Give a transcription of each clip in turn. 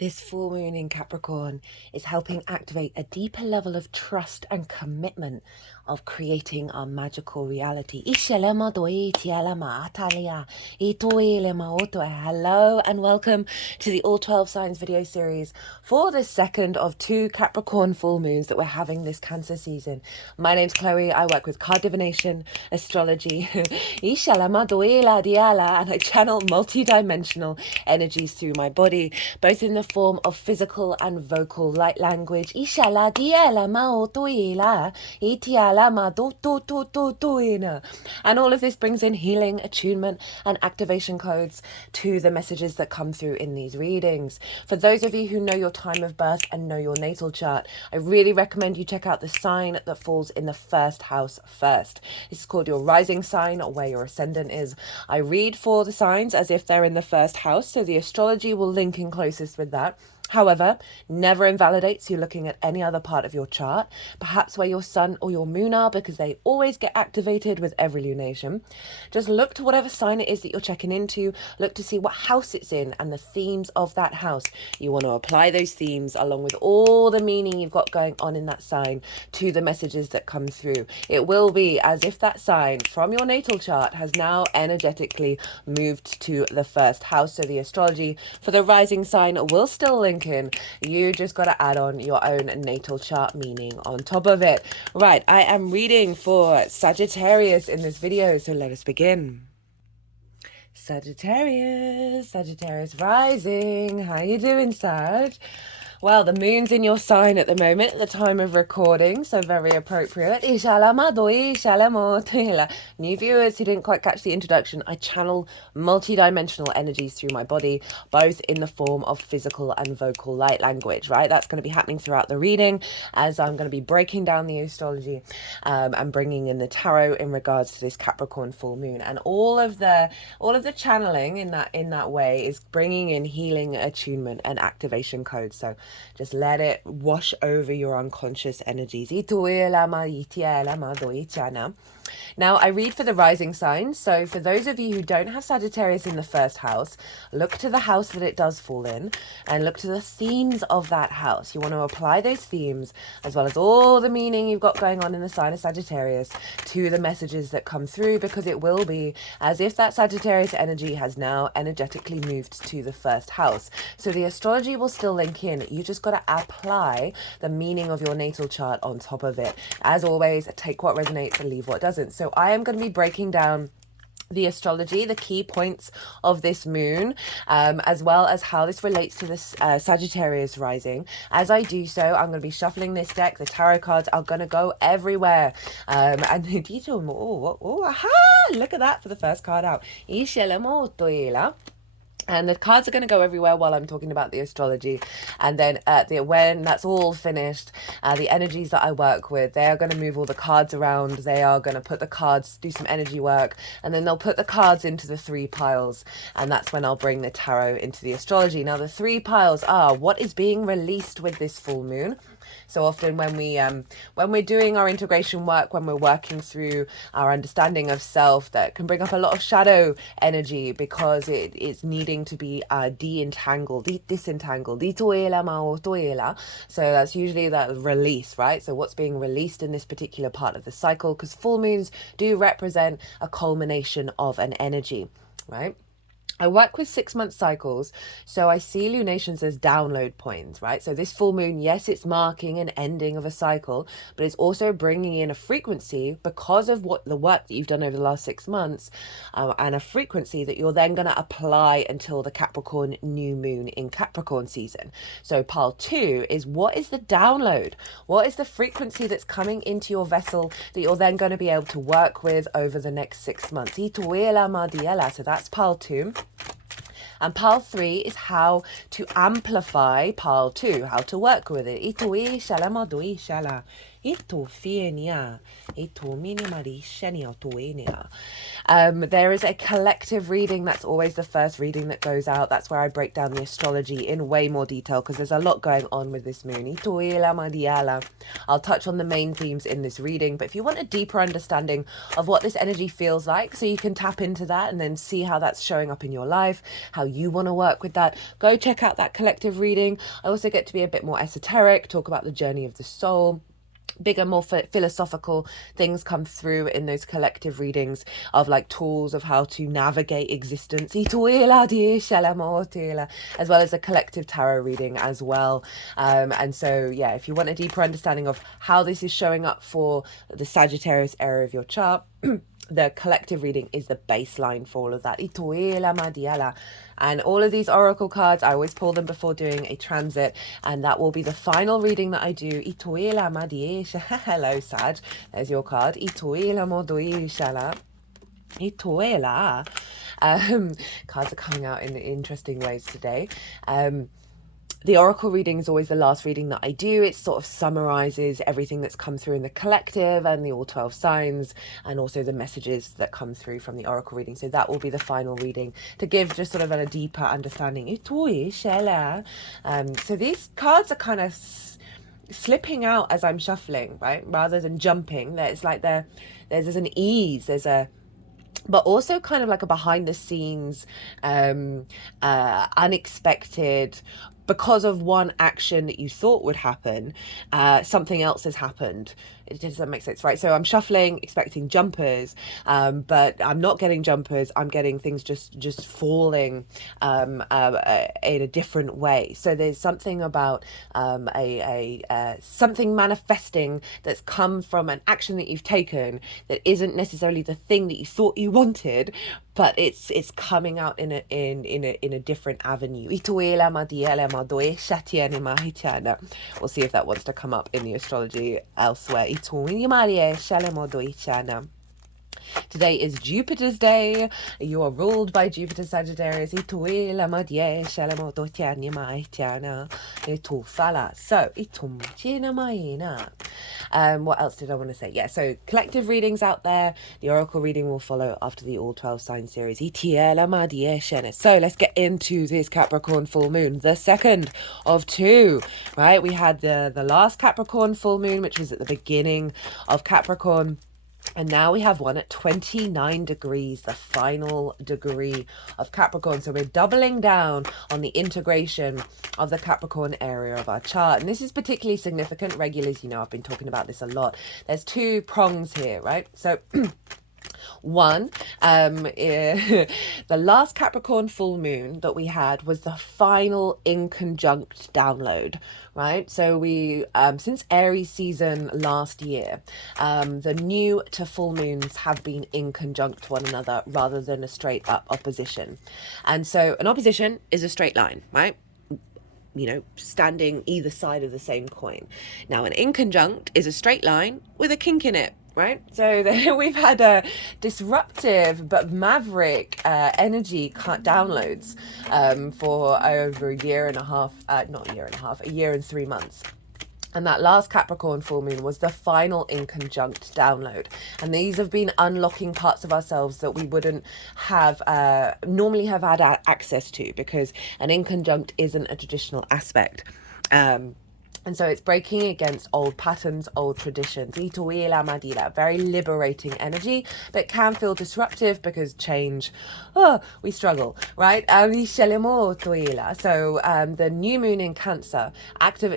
This full moon in Capricorn is helping activate a deeper level of trust and commitment of creating our magical reality. Hello and welcome to the All 12 Signs video series for the second of two Capricorn full moons that we're having this Cancer season. My name's Chloe. I work with card divination, astrology, and I channel multi-dimensional energies through my body, both in the form of physical and vocal light language. And all of this brings in healing, attunement, and activation codes to the messages that come through in these readings. For those of you who know your time of birth and know your natal chart, I really recommend you check out the sign that falls in the first house first. This is called your rising sign, or where your ascendant is. I read for the signs as if they're in the first house, so the astrology will link in closest with that. However, never invalidates you looking at any other part of your chart, perhaps where your sun or your moon are, because they always get activated with every lunation. Just look to whatever sign it is that you're checking into, look to see what house it's in and the themes of that house. You want to apply those themes along with all the meaning you've got going on in that sign to the messages that come through. It will be as if that sign from your natal chart has now energetically moved to the first house. So the astrology for the rising sign will still link in. You just got to add on your own natal chart meaning on top of it. Right, I am reading for Sagittarius in this video, so let us begin. Sagittarius rising. How you doing, Sag? Well, the moon's in your sign at the moment at the time of recording, so very appropriate. New viewers who didn't quite catch the introduction, I channel multi-dimensional energies through my body, both in the form of physical and vocal light language, right? That's going to be happening throughout the reading as I'm going to be breaking down the astrology and bringing in the tarot in regards to this Capricorn full moon. And all of the channeling in that way is bringing in healing, attunement, and activation codes. So just let it wash over your unconscious energies. Now, I read for the rising signs. So for those of you who don't have Sagittarius in the first house, look to the house that it does fall in and look to the themes of that house. You want to apply those themes, as well as all the meaning you've got going on in the sign of Sagittarius, to the messages that come through, because it will be as if that Sagittarius energy has now energetically moved to the first house. So the astrology will still link in. You just got to apply the meaning of your natal chart on top of it. As always, take what resonates and leave what doesn't. So I am going to be breaking down the astrology, the key points of this moon, as well as how this relates to this Sagittarius rising. As I do so, I'm going to be shuffling this deck. The tarot cards are going to go everywhere. And look at that for the first card out. And the cards are going to go everywhere while I'm talking about the astrology. And then when that's all finished, the energies that I work with, they are going to move all the cards around. They are going to put the cards, do some energy work, and then they'll put the cards into the three piles. And that's when I'll bring the tarot into the astrology. Now, the three piles are what is being released with this full moon. So often when we're doing our integration work, when we're working through our understanding of self, that can bring up a lot of shadow energy, because it's needing to be disentangled. So that's usually that release, right? So what's being released in this particular part of the cycle, because full moons do represent a culmination of an energy, right? I work with 6-month cycles, so I see lunations as download points, right? So this full moon, yes, it's marking an ending of a cycle, but it's also bringing in a frequency because of the work that you've done over the last 6 months, and a frequency that you're then going to apply until the Capricorn new moon in Capricorn season. So pile 2 is, what is the download? What is the frequency that's coming into your vessel that you're then going to be able to work with over the next 6 months? So that's pile 2. And pile 3 is how to amplify pile 2, how to work with it. There is a collective reading. That's always the first reading that goes out. That's where I break down the astrology in way more detail because there's a lot going on with this moon. I'll touch on the main themes in this reading, but if you want a deeper understanding of what this energy feels like, so you can tap into that and then see how that's showing up in your life, how you want to work with that, go check out that collective reading. I also get to be a bit more esoteric, talk about the journey of the soul. Bigger, more philosophical things come through in those collective readings of like tools of how to navigate existence, as well as a collective tarot reading as well. And so, yeah, if you want a deeper understanding of how this is showing up for the Sagittarius area of your chart, the collective reading is the baseline for all of that. And all of these oracle cards, I always pull them before doing a transit, and that will be the final reading that I do. Hello, Sag. There's your card. Cards are coming out in interesting ways today. The oracle reading is always the last reading that I do. It sort of summarizes everything that's come through in the collective and the all 12 signs, and also the messages that come through from the oracle reading. So that will be the final reading to give just sort of a deeper understanding. So these cards are kind of slipping out as I'm shuffling, right? Rather than jumping. There's an ease, but also kind of like a behind the scenes, unexpected, because of one action that you thought would happen, something else has happened. Does that make sense, right? So I'm shuffling, expecting jumpers, but I'm not getting jumpers. I'm getting things just falling in a different way. So there's something about something manifesting that's come from an action that you've taken that isn't necessarily the thing that you thought you wanted, but it's coming out in a different avenue. We'll see if that wants to come up in the astrology elsewhere. Today is Jupiter's day. You are ruled by Jupiter, Sagittarius. So, what else did I want to say? Yeah, so collective readings out there. The oracle reading will follow after the all 12 sign series. So let's get into this Capricorn full moon, the second of two, right? We had the last Capricorn full moon, which was at the beginning of Capricorn. And now we have one at 29 degrees, the final degree of Capricorn. So we're doubling down on the integration of the Capricorn area of our chart. And this is particularly significant. Regulars, you know, I've been talking about this a lot. There's two prongs here, right? So one, the last Capricorn full moon that we had was the final inconjunct download, right? So we, since Aries season last year, the new to full moons have been inconjunct one another rather than a straight up opposition. And so an opposition is a straight line, right? You know, standing either side of the same coin. Now, an inconjunct is a straight line with a kink in it, right? So we've had a disruptive but maverick energy downloads for over a year and a half, not a year and a half, a year and 3 months. And that last Capricorn full moon was the final inconjunct download. And these have been unlocking parts of ourselves that we wouldn't have normally have had access to, because an inconjunct isn't a traditional aspect. And so it's breaking against old patterns, old traditions. Very liberating energy, but can feel disruptive because change, we struggle, right? So the new moon in Cancer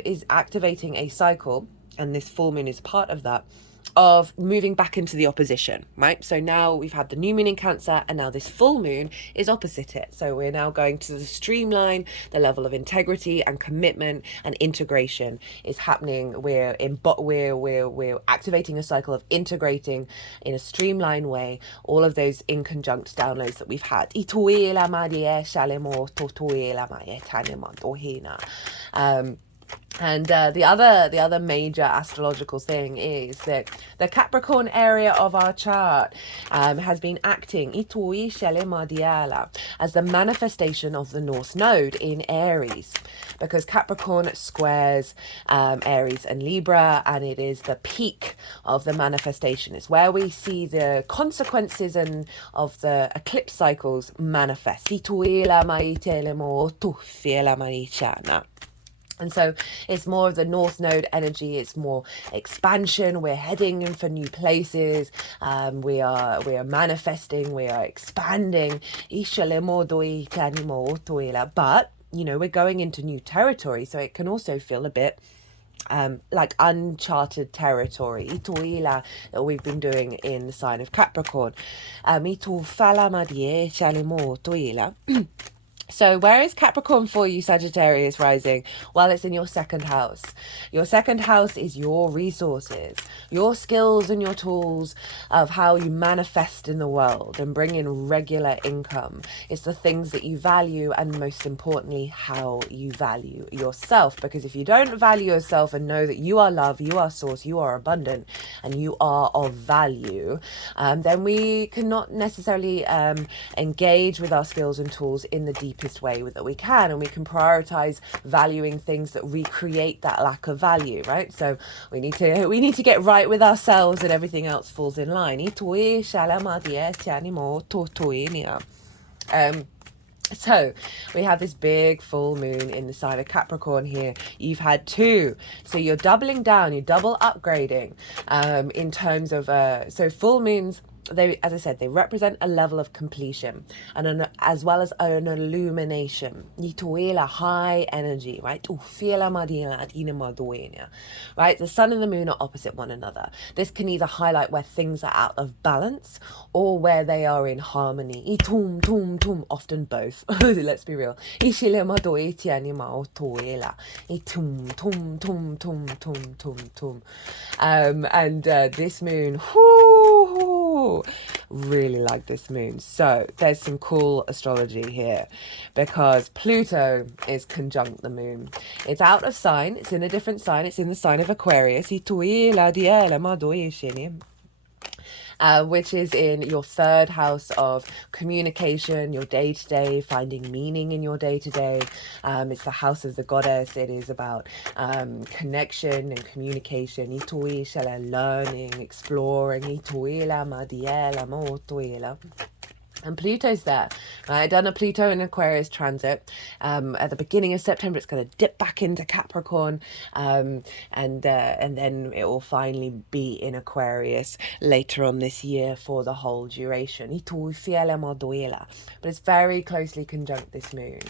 is activating a cycle, and this full moon is part of that, of moving back into the opposition, right? So now we've had the new moon in Cancer, and now this full moon is opposite it. So we're now going to the streamline, the level of integrity and commitment and integration is happening. We're activating a cycle of integrating in a streamlined way all of those inconjunct downloads that we've had. And the other major astrological thing is that the Capricorn area of our chart has been acting as the manifestation of the North Node in Aries. because Capricorn squares Aries and Libra, and it is the peak of the manifestation. It's where we see the consequences and of the eclipse cycles manifest. And so it's more of the North Node energy. It's more expansion. We're heading in for new places. We are manifesting. We are expanding. But we're going into new territory, so it can also feel a bit like uncharted territory that we've been doing in the sign of Capricorn. So where is Capricorn for you, Sagittarius rising? Well, it's in your second house. Your second house is your resources, your skills and your tools of how you manifest in the world and bring in regular income. It's the things that you value, and most importantly, how you value yourself. Because if you don't value yourself and know that you are love, you are source, you are abundant, and you are of value, then we cannot necessarily engage with our skills and tools in the deepest way that we can, and we can prioritize valuing things that recreate that lack of value, right? So we need to get right with ourselves, and everything else falls in line. So we have this big full moon in the sign of Capricorn here. You've had two, so you're doubling down, you're double upgrading in terms of so full moons, they, as I said, they represent a level of completion and as well as an illumination. High energy, right? Right? The sun and the moon are opposite one another. This can either highlight where things are out of balance or where they are in harmony. Often both. Let's be real. And this moon, really like this moon. So there's some cool astrology here because Pluto is conjunct the moon. It's out of sign. It's in a different sign. It's in the sign of Aquarius. Which is in your third house of communication, your day-to-day, finding meaning in your day-to-day. It's the house of the goddess. It is about connection and communication, learning, exploring. And Pluto's there. Right? I've done a Pluto in Aquarius transit at the beginning of September. It's going to dip back into Capricorn, and then it will finally be in Aquarius later on this year for the whole duration. But it's very closely conjunct this moon,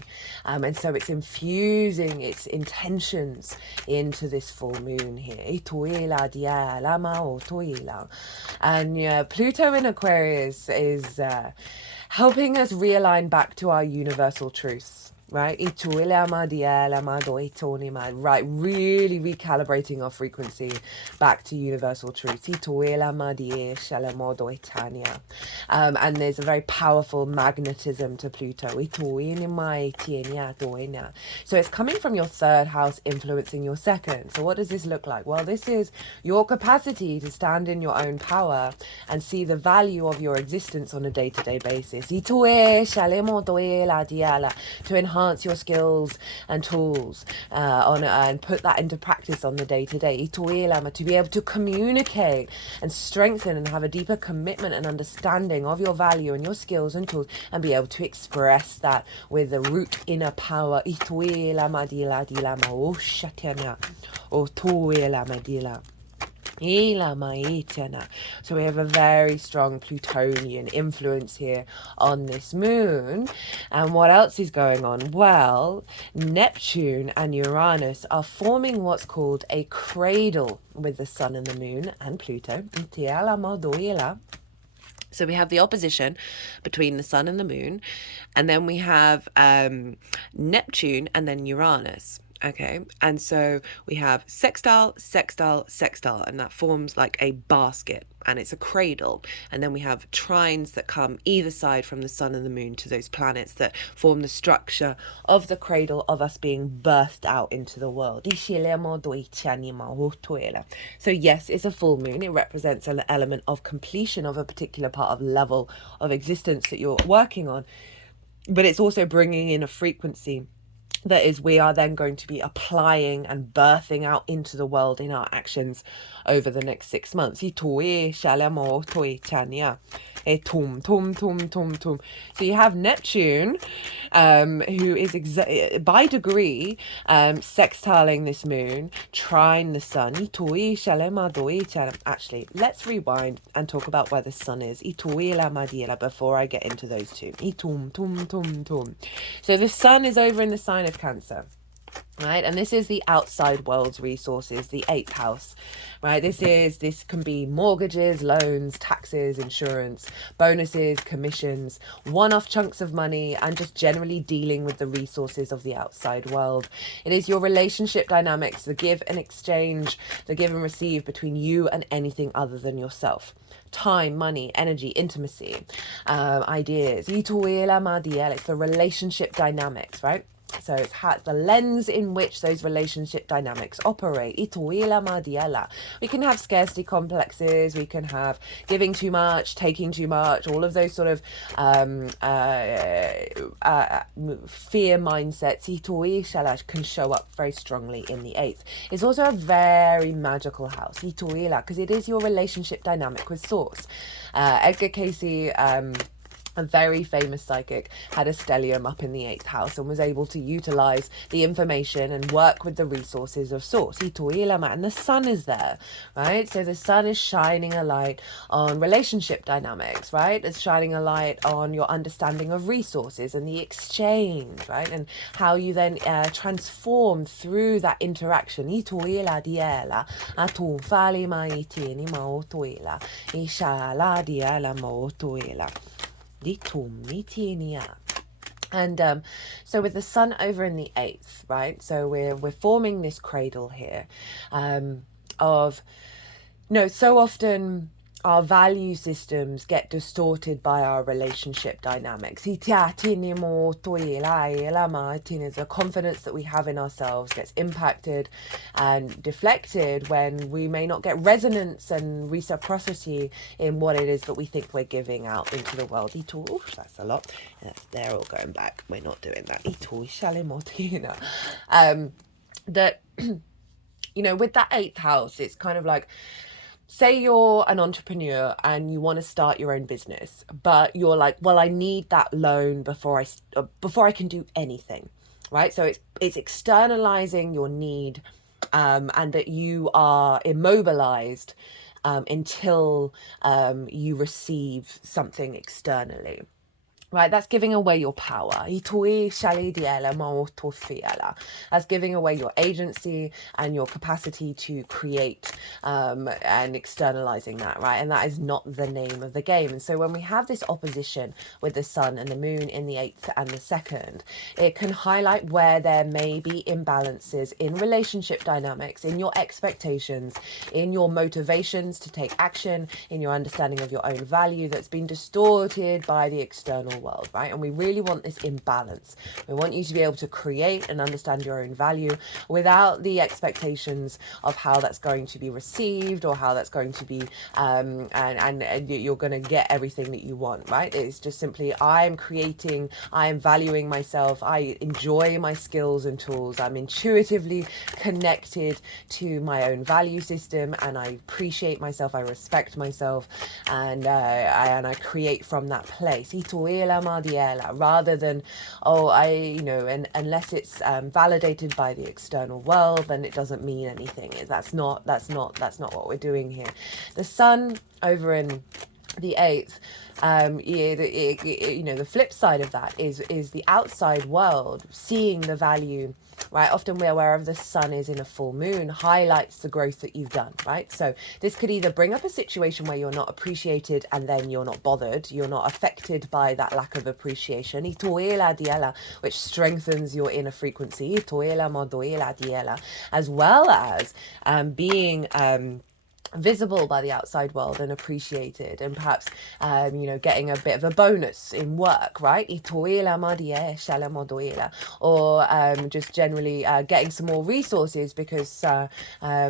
and so it's infusing its intentions into this full moon here. And yeah, Pluto in Aquarius is helping us realign back to our universal truths, right? Right, really recalibrating our frequency back to universal truths. And there's a very powerful magnetism to Pluto. So it's coming from your third house, influencing your second. So what does this look like? Well, this is your capacity to stand in your own power and see the value of your existence on a day-to-day basis. To enhance your skills and tools and put that into practice on the day-to-day. To be able to communicate and strengthen and have a deeper commitment and understanding of your value and your skills and tools, and be able to express that with the root inner power. So we have a very strong Plutonian influence here on this moon. And what else is going on? Well, Neptune and Uranus are forming what's called a cradle with the sun and the moon and Pluto. So we have the opposition between the sun and the moon, and then we have Neptune and then Uranus. Okay, and so we have sextile, sextile, sextile, and that forms like a basket, and it's a cradle. And then we have trines that come either side from the sun and the moon to those planets that form the structure of the cradle of us being birthed out into the world. So yes, it's a full moon. It represents an element of completion of a particular part of level of existence that you're working on, but it's also bringing in a frequency that is, we are then going to be applying and birthing out into the world in our actions over the next 6 months. So you have Neptune, who is by degree sextiling this moon, trine the sun. Actually, let's rewind and talk about where the sun is before I get into those two. So the sun is over in the sign of Cancer. Right, and this is the outside world's resources, the 8th house, right? This can be mortgages, loans, taxes, insurance, bonuses, commissions, one-off chunks of money, and just generally dealing with the resources of the outside world. It is your relationship dynamics, the give and exchange, the give and receive between you and anything other than yourself. Time, money, energy, intimacy, ideas. It's the relationship dynamics, right? So it's the lens in which those relationship dynamics operate. We can have scarcity complexes, we can have giving too much, taking too much, all of those sort of fear mindsets can show up very strongly in the 8th. It's also a very magical house, because it is your relationship dynamic with Source. Edgar Cayce, a very famous psychic, had a stellium up in the 8th house and was able to utilize the information and work with the resources of Source. And the sun is there, right? So the sun is shining a light on relationship dynamics, right? It's shining a light on your understanding of resources and the exchange, right? And how you then transform through that interaction. And so with the sun over in the 8th, right? So we're forming this cradle here of, so often our value systems get distorted by our relationship dynamics. The confidence that we have in ourselves gets impacted and deflected when we may not get resonance and reciprocity in what it is that we think we're giving out into the world. That's a lot. They're all going back. We're not doing that. That, with that 8th house, it's kind of like, say you're an entrepreneur and you want to start your own business, but you're like, well, I need that loan before I can do anything, right? So it's externalizing your need, and that you are immobilized until you receive something externally. Right, that's giving away your power. That's giving away your agency and your capacity to create, and externalizing that, right? And that is not the name of the game. And so when we have this opposition with the sun and the moon in the 8th and the 2nd, it can highlight where there may be imbalances in relationship dynamics, in your expectations, in your motivations to take action, in your understanding of your own value that's been distorted by the external world, right? And we really want this imbalance. We want you to be able to create and understand your own value without the expectations of how that's going to be received or how that's going to be and you're going to get everything that you want, right? It's just simply, I'm creating, I am valuing myself, I enjoy my skills and tools, I'm intuitively connected to my own value system, and I appreciate myself, I respect myself, and I create from that place, rather than, unless it's validated by the external world, then it doesn't mean anything. That's not what we're doing here. The sun over in the 8th, the flip side of that is the outside world seeing the value, right? Often we're aware of the sun is in a full moon, highlights the growth that you've done, right? So this could either bring up a situation where you're not appreciated and then you're not bothered, you're not affected by that lack of appreciation, which strengthens your inner frequency, as well as being visible by the outside world and appreciated, and perhaps getting a bit of a bonus in work, right? Or just generally getting some more resources because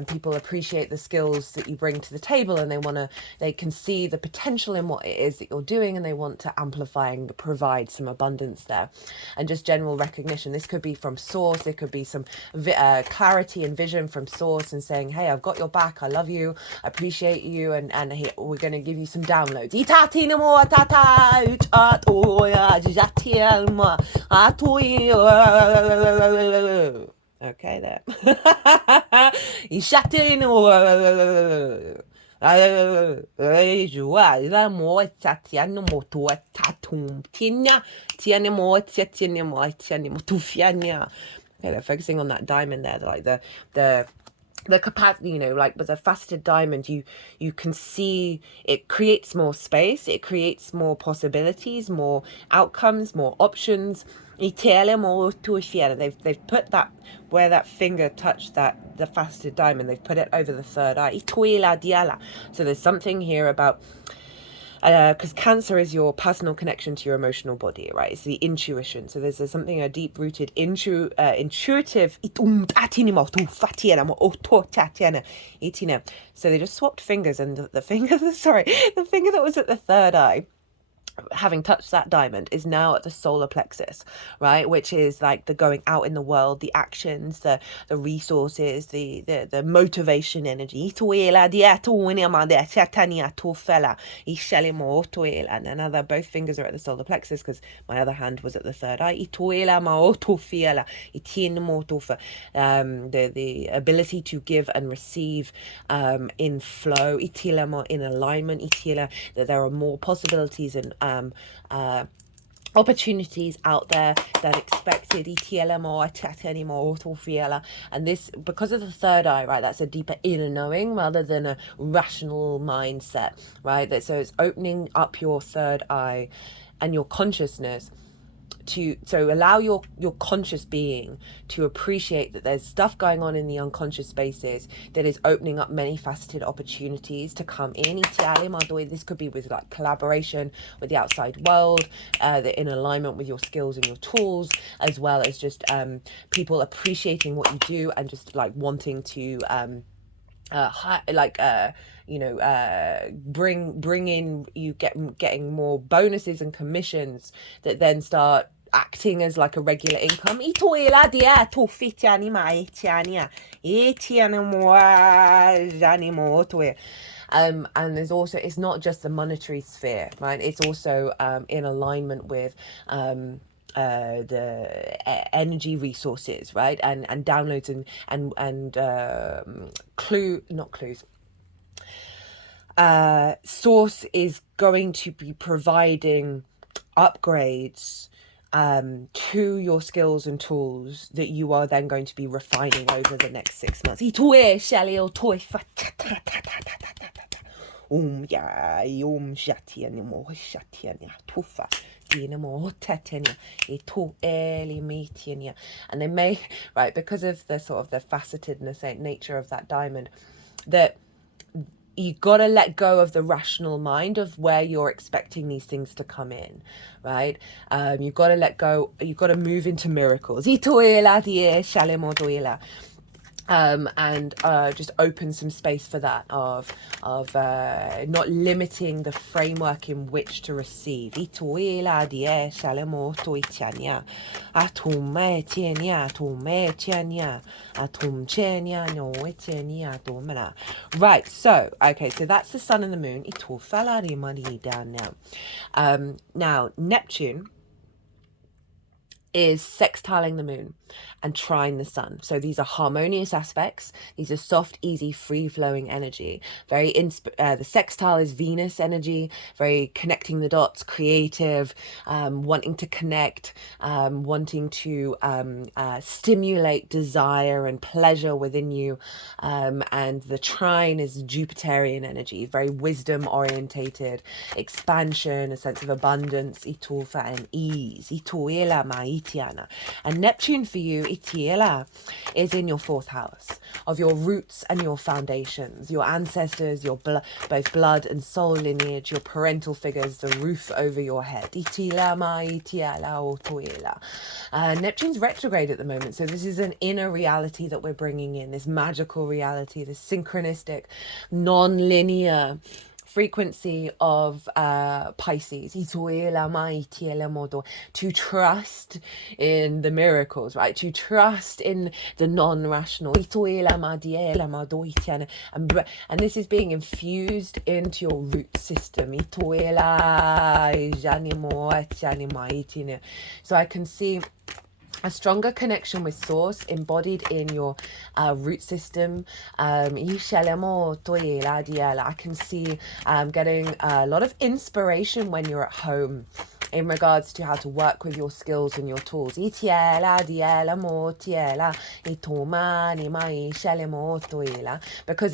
people appreciate the skills that you bring to the table, and they can see the potential in what it is that you're doing, and they want to amplify and provide some abundance there. And just general recognition. This could be from source. It could be some clarity and vision from source, and saying, hey, I've got your back, I love you, appreciate you, and here, we're going to give you some downloads. Okay, there. Okay, they're focusing on that diamond there, like the capacity, like with a faceted diamond, you can see it creates more space, it creates more possibilities, more outcomes, more options. They've put that where that finger touched the faceted diamond, they've put it over the third eye. So there's something here about because Cancer is your personal connection to your emotional body, right? It's the intuition. So there's something, a deep-rooted intuitive. So they just swapped fingers, and the finger that was at the third eye, having touched that diamond, is now at the solar plexus, right? Which is like the going out in the world, the actions, the resources, the motivation energy. And another, both fingers are at the solar plexus because my other hand was at the third eye. The ability to give and receive in flow, in alignment, that there are more possibilities and opportunities out there than expected. And this, because of the third eye, right, that's a deeper inner knowing rather than a rational mindset, right? So it's opening up your third eye and your consciousness so allow your conscious being to appreciate that there's stuff going on in the unconscious spaces that is opening up many faceted opportunities to come in. This could be with like collaboration with the outside world, in alignment with your skills and your tools, as well as just people appreciating what you do and just like wanting to bring in, you getting more bonuses and commissions that then start acting as like a regular income. And there's also, it's not just the monetary sphere, right? It's also in alignment with the energy resources, right? And downloads and not clues. Source is going to be providing upgrades to your skills and tools that you are then going to be refining over the next 6 months. And they may, right, because of the sort of the facetedness nature of that diamond, that you got to let go of the rational mind of where you're expecting these things to come in, right? You've got to let go, you've got to move into miracles. And just open some space for that of not limiting the framework in which to receive. Right, so okay, so that's the sun and the moon. Now Neptune is sextiling the moon and trine the sun. So these are harmonious aspects. These are soft, easy, free-flowing energy. The sextile is Venus energy, very connecting the dots, creative, wanting to connect, wanting to stimulate desire and pleasure within you. And the trine is Jupiterian energy, very wisdom-orientated, expansion, a sense of abundance, and ease. And Neptune for you, is in your 4th house, of your roots and your foundations, your ancestors, your both blood and soul lineage, your parental figures, the roof over your head. Neptune's retrograde at the moment, so this is an inner reality that we're bringing in, this magical reality, this synchronistic, non-linear frequency of Pisces, to trust in the miracles, right? To trust in the non-rational. And this is being infused into your root system. So I can see a stronger connection with source embodied in your root system. I can see getting a lot of inspiration when you're at home in regards to how to work with your skills and your tools. Because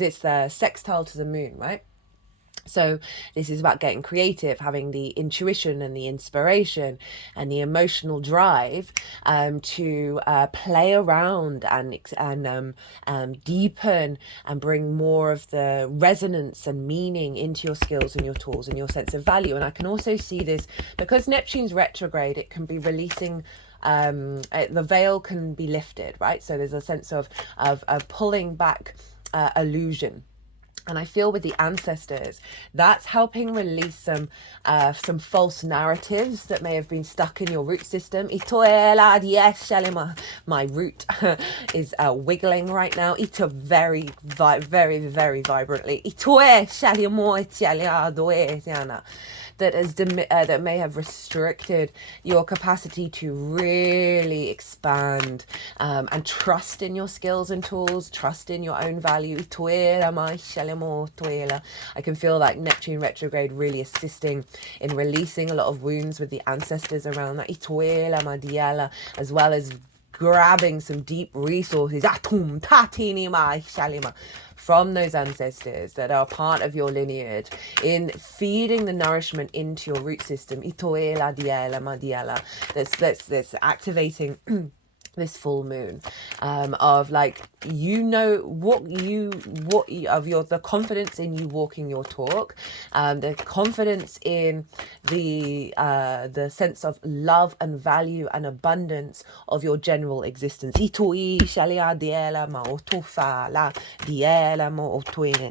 it's the sextile to the moon, right? So this is about getting creative, having the intuition and the inspiration and the emotional drive to play around and deepen and bring more of the resonance and meaning into your skills and your tools and your sense of value. And I can also see this because Neptune's retrograde, it can be releasing the veil can be lifted, right? So there's a sense of pulling back illusion. And I feel with the ancestors, that's helping release some false narratives that may have been stuck in your root system. My root is wiggling right now. Very, very, very vibrantly. That may have restricted your capacity to really expand and trust in your skills and tools, trust in your own value. I can feel like Neptune retrograde really assisting in releasing a lot of wounds with the ancestors around that, as well as grabbing some deep resources from those ancestors that are part of your lineage in feeding the nourishment into your root system. That's activating this full moon of like, the confidence in you walking your talk, the confidence in the sense of love and value and abundance of your general existence.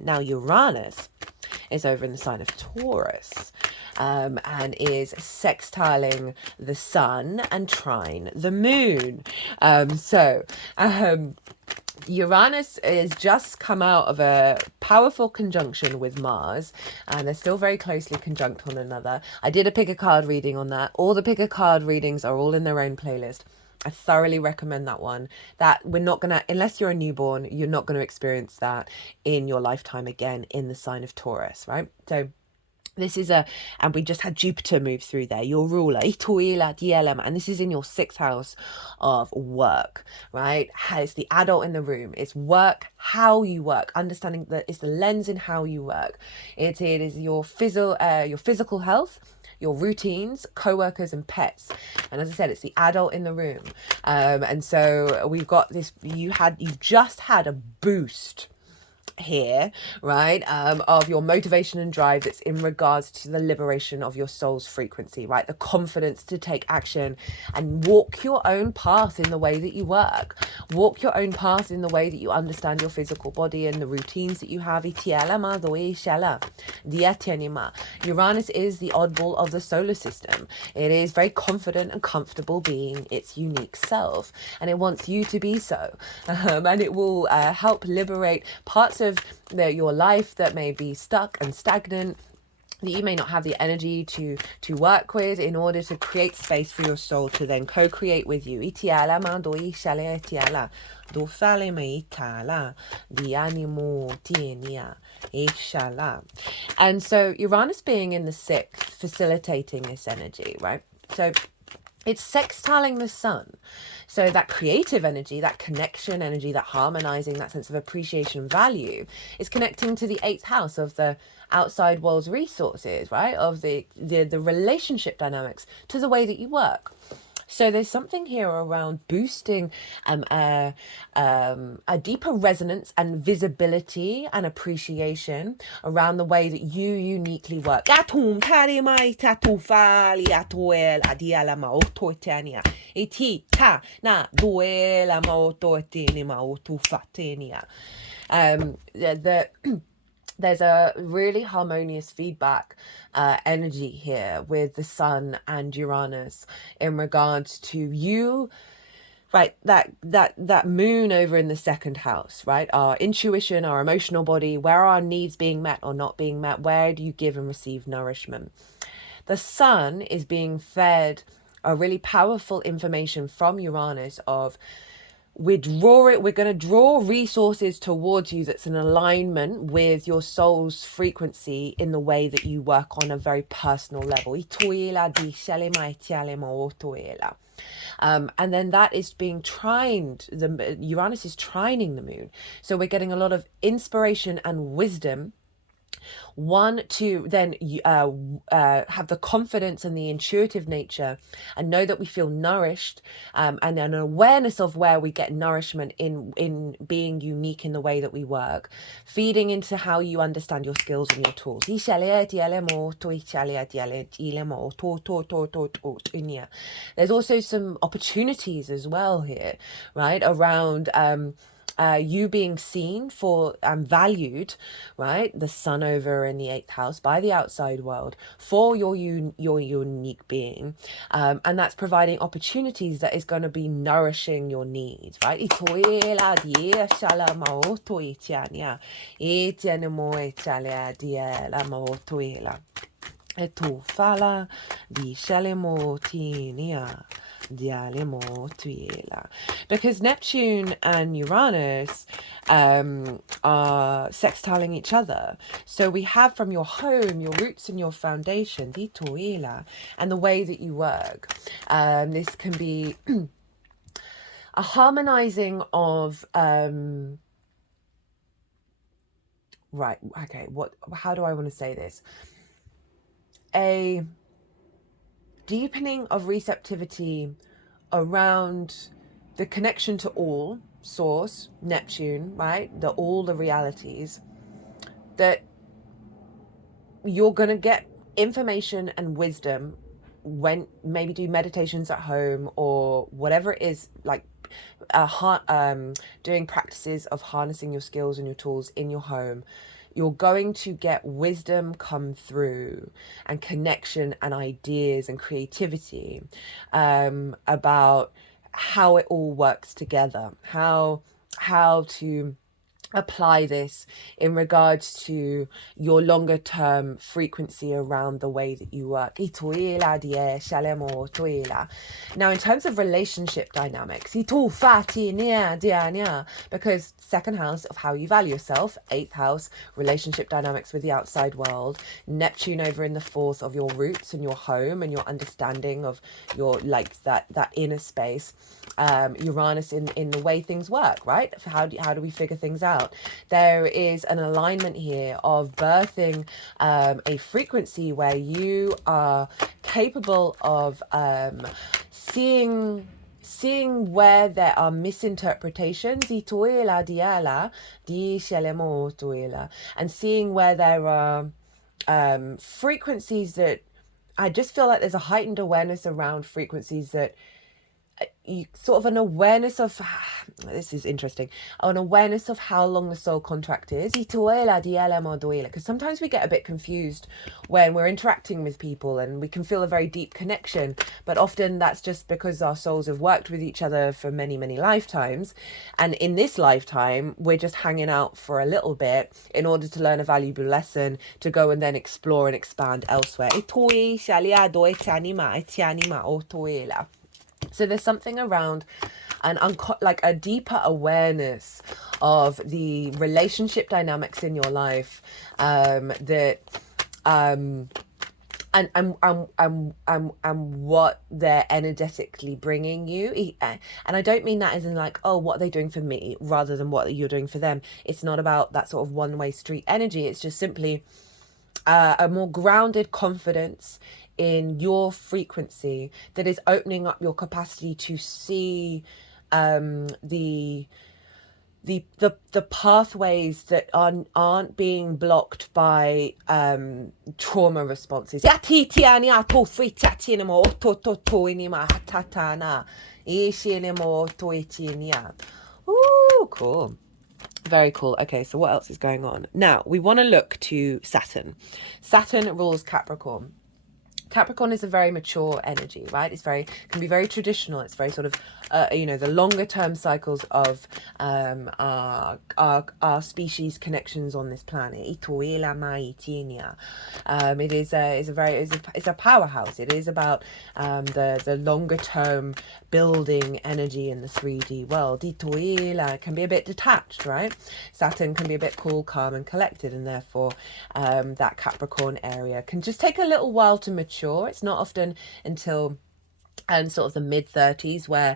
Now Uranus is over in the sign of Taurus, and is sextiling the sun and trine the moon. Uranus is just come out of a powerful conjunction with Mars, and they're still very closely conjunct one another. I did a pick a card reading on that. All the pick a card readings are all in their own playlist. I thoroughly recommend that one. That we're not going to, unless you're a newborn, you're not going to experience that in your lifetime again in the sign of Taurus, right? So this is and we just had Jupiter move through there, your ruler, and this is in your 6th house of work, right? It's the adult in the room. It's work, how you work, understanding that it's the lens in how you work. It is your physical health, your routines, co-workers and pets. And as I said, it's the adult in the room. And so we've got this, you've just had a boost here, right, of your motivation and drive that's in regards to the liberation of your soul's frequency, right? The confidence to take action and walk your own path in the way that you work, walk your own path in the way that you understand your physical body and the routines that you have. Uranus is the oddball of the solar system. It is very confident and comfortable being its unique self, and it wants you to be so, and it will help liberate parts of your life that may be stuck and stagnant, that you may not have the energy to work with, in order to create space for your soul to then co-create with you. And so Uranus being in the 6th, facilitating this energy, right? So it's sextiling the sun. So that creative energy, that connection energy, that harmonizing, that sense of appreciation, value, is connecting to the 8th house of the outside world's resources, right? Of the relationship dynamics, to the way that you work. So there's something here around boosting a deeper resonance and visibility and appreciation around the way that you uniquely work. There's a really harmonious feedback energy here with the Sun and Uranus in regards to you, right? That moon over in the second house, right? Our intuition, our emotional body, where are our needs being met or not being met? Where do you give and receive nourishment? The Sun is being fed a really powerful information from Uranus of we're going to draw resources towards you that's in alignment with your soul's frequency in the way that you work on a very personal level. And then that is being trined. The Uranus is trining the moon. So we're getting a lot of inspiration and wisdom. One, to then have the confidence and the intuitive nature and know that we feel nourished, and an awareness of where we get nourishment in being unique in the way that we work, feeding into how you understand your skills and your tools. There's also some opportunities as well here, right, around you being seen for and valued, right? The Sun over in the 8th house by the outside world for your unique being, and that's providing opportunities that is going to be nourishing your needs, right? Because Neptune and Uranus are sextiling each other. So we have from your home, your roots and your foundation, and the way that you work. This can be a harmonizing of how do I want to say this? A deepening of receptivity around the connection to all, source, Neptune, right? All the realities, that you're going to get information and wisdom when maybe do meditations at home or whatever it is, like doing practices of harnessing your skills and your tools in your home. You're going to get wisdom come through and connection and ideas and creativity about how it all works together, how to apply this in regards to your longer term frequency around the way that you work. Now, in terms of relationship dynamics, because second house of how you value yourself, 8th house, relationship dynamics with the outside world, Neptune over in the 4th of your roots and your home and your understanding of your, like, that inner space, Uranus in the way things work, right? How do we figure things out? There is an alignment here of birthing a frequency where you are capable of seeing where there are misinterpretations, and seeing where there are frequencies that I just feel like there's a heightened awareness around frequencies that you sort of an awareness of, this is interesting, an awareness of how long the soul contract is, because sometimes we get a bit confused when we're interacting with people and we can feel a very deep connection, but often that's just because our souls have worked with each other for many lifetimes, and in this lifetime we're just hanging out for a little bit in order to learn a valuable lesson to go and then explore and expand elsewhere. So there's something around like a deeper awareness of the relationship dynamics in your life, that and what they're energetically bringing you. And I don't mean that as in like, oh, what are they doing for me rather than what you're doing for them. It's not about that sort of one-way street energy. It's just simply a more grounded confidence in your frequency that is opening up your capacity to see the pathways that aren't being blocked by trauma responses. Ooh, cool. Very cool. Okay, so what else is going on? Now, we want to look to Saturn. Saturn rules Capricorn. Capricorn is a very mature energy, right? Can be very traditional. It's very sort of, the longer term cycles of our species connections on this planet. It's a powerhouse. It is about the longer term building energy in the 3D world. It can be a bit detached, right? Saturn can be a bit cool, calm, and collected, and therefore that Capricorn area can just take a little while to mature. It's not often until sort of the mid-30s where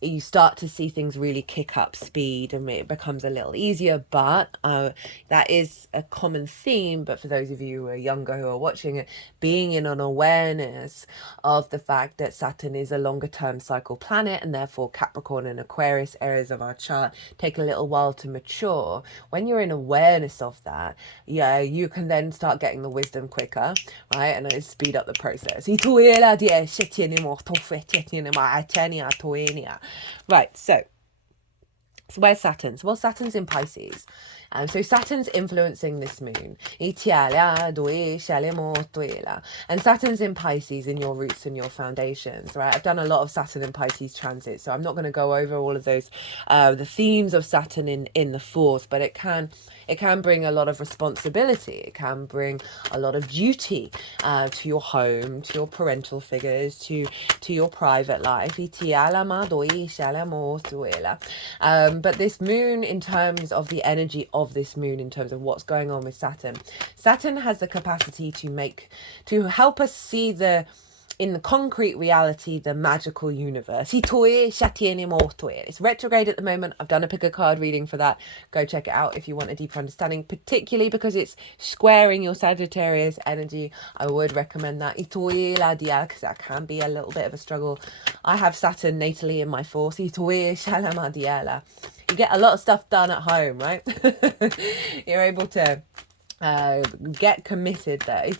you start to see things really kick up speed and it becomes a little easier, but that is a common theme. But for those of you who are younger who are watching it, being in an awareness of the fact that Saturn is a longer term cycle planet, and therefore Capricorn and Aquarius areas of our chart take a little while to mature. When you're in awareness of that, yeah, you can then start getting the wisdom quicker, right? And it speed up the process. Right, so where's Saturn? Well, Saturn's in Pisces. So Saturn's influencing this moon. And Saturn's in Pisces, in your roots and your foundations, right? I've done a lot of Saturn and Pisces transits, so I'm not going to go over all of those, the themes of Saturn in the fourth, but it can bring a lot of responsibility. It can bring a lot of duty to your home, to your parental figures, to your private life. But this moon, in terms of the energy of this moon, in terms of what's going on with Saturn has the capacity to help us see in the concrete reality, the magical universe. It's retrograde at the moment. I've done a pick a card reading for that. Go check it out if you want a deeper understanding, particularly because it's squaring your Sagittarius energy. I would recommend that. Because that can be a little bit of a struggle. I have Saturn natally in my fourth. You get a lot of stuff done at home, right? You're able to get committed there.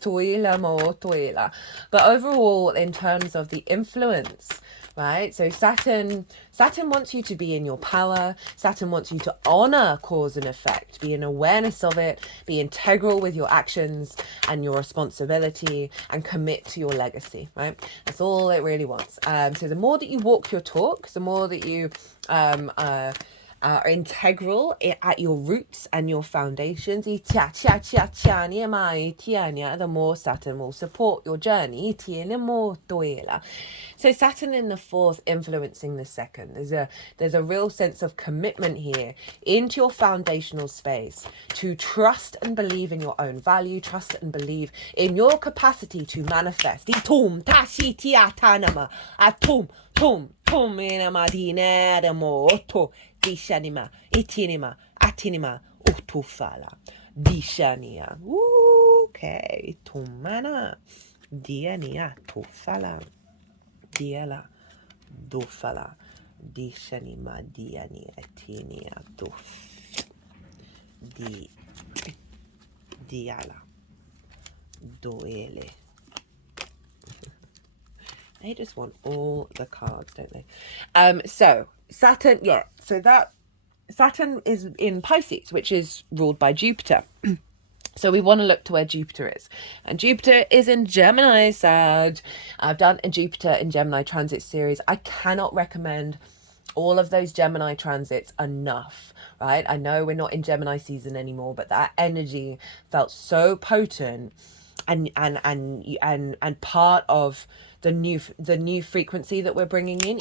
But overall, in terms of the influence, right? So Saturn wants you to be in your power. Saturn wants you to honor cause and effect, be in awareness of it, be integral with your actions and your responsibility, and commit to your legacy, right? That's all it really wants. So the more that you walk your talk, the more that you are integral at your roots and your foundations, the more Saturn will support your journey. So Saturn in the fourth influencing the second. There's a real sense of commitment here into your foundational space to trust and believe in your own value, trust and believe in your capacity to manifest. Dishanima, itinima, atinima, utufala, dishania. Okay, tumana, diania, tufala, diala, dufala, dishanima, diani, atinia, diala, doele. They just want all the cards, don't they? So Saturn, so that Saturn is in Pisces, which is ruled by Jupiter. So we want to look to where Jupiter is. And Jupiter is in Gemini, Sag. I've done a Jupiter in Gemini transit series. I cannot recommend all of those Gemini transits enough, right? I know we're not in Gemini season anymore, but that energy felt so potent and part of the new frequency that we're bringing in.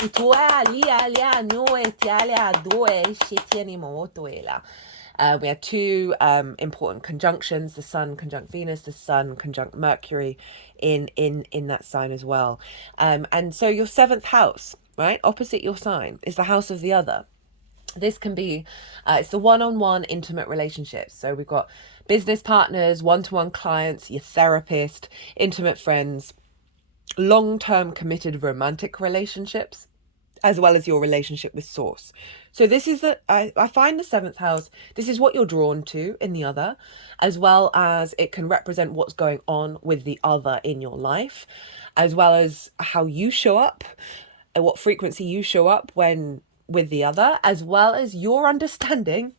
We had two important conjunctions: the Sun conjunct Venus, the Sun conjunct Mercury in that sign as well. And so your seventh house, right, opposite your sign, is the house of the other. This can be, it's the one-on-one intimate relationships. So we've got business partners, one-to-one clients, your therapist, intimate friends, long-term committed romantic relationships, as well as your relationship with source. So this is I find the seventh house, this is what you're drawn to in the other, as well as it can represent what's going on with the other in your life, as well as how you show up and what frequency you show up when with the other, as well as your understanding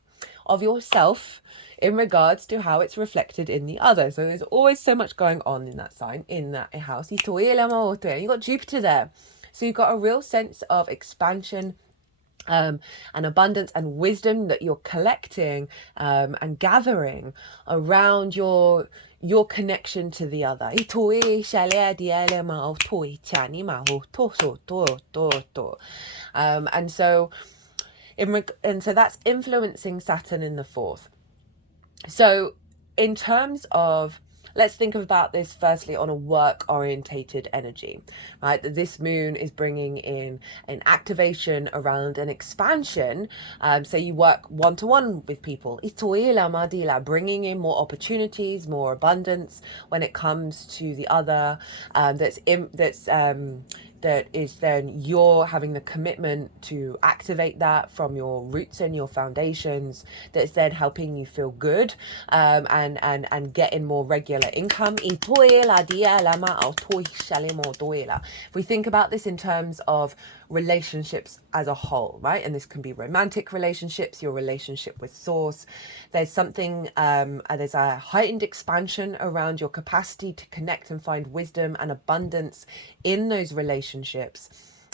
of yourself in regards to how it's reflected in the other. So there's always so much going on in that sign, in that house. You've got Jupiter there. So you've got a real sense of expansion, and abundance and wisdom that you're collecting, and gathering around your connection to the other. And so that's influencing Saturn in the fourth. So in terms of, let's think about this firstly on a work-orientated energy, right? That this moon is bringing in an activation around an expansion. So you work one-to-one with people, bringing in more opportunities, more abundance when it comes to the other. That is then you're having the commitment to activate that from your roots and your foundations, that's then helping you feel good, and get in more regular income. If we think about this in terms of relationships as a whole, right? And this can be romantic relationships, your relationship with source. There's something, there's a heightened expansion around your capacity to connect and find wisdom and abundance in those relationships,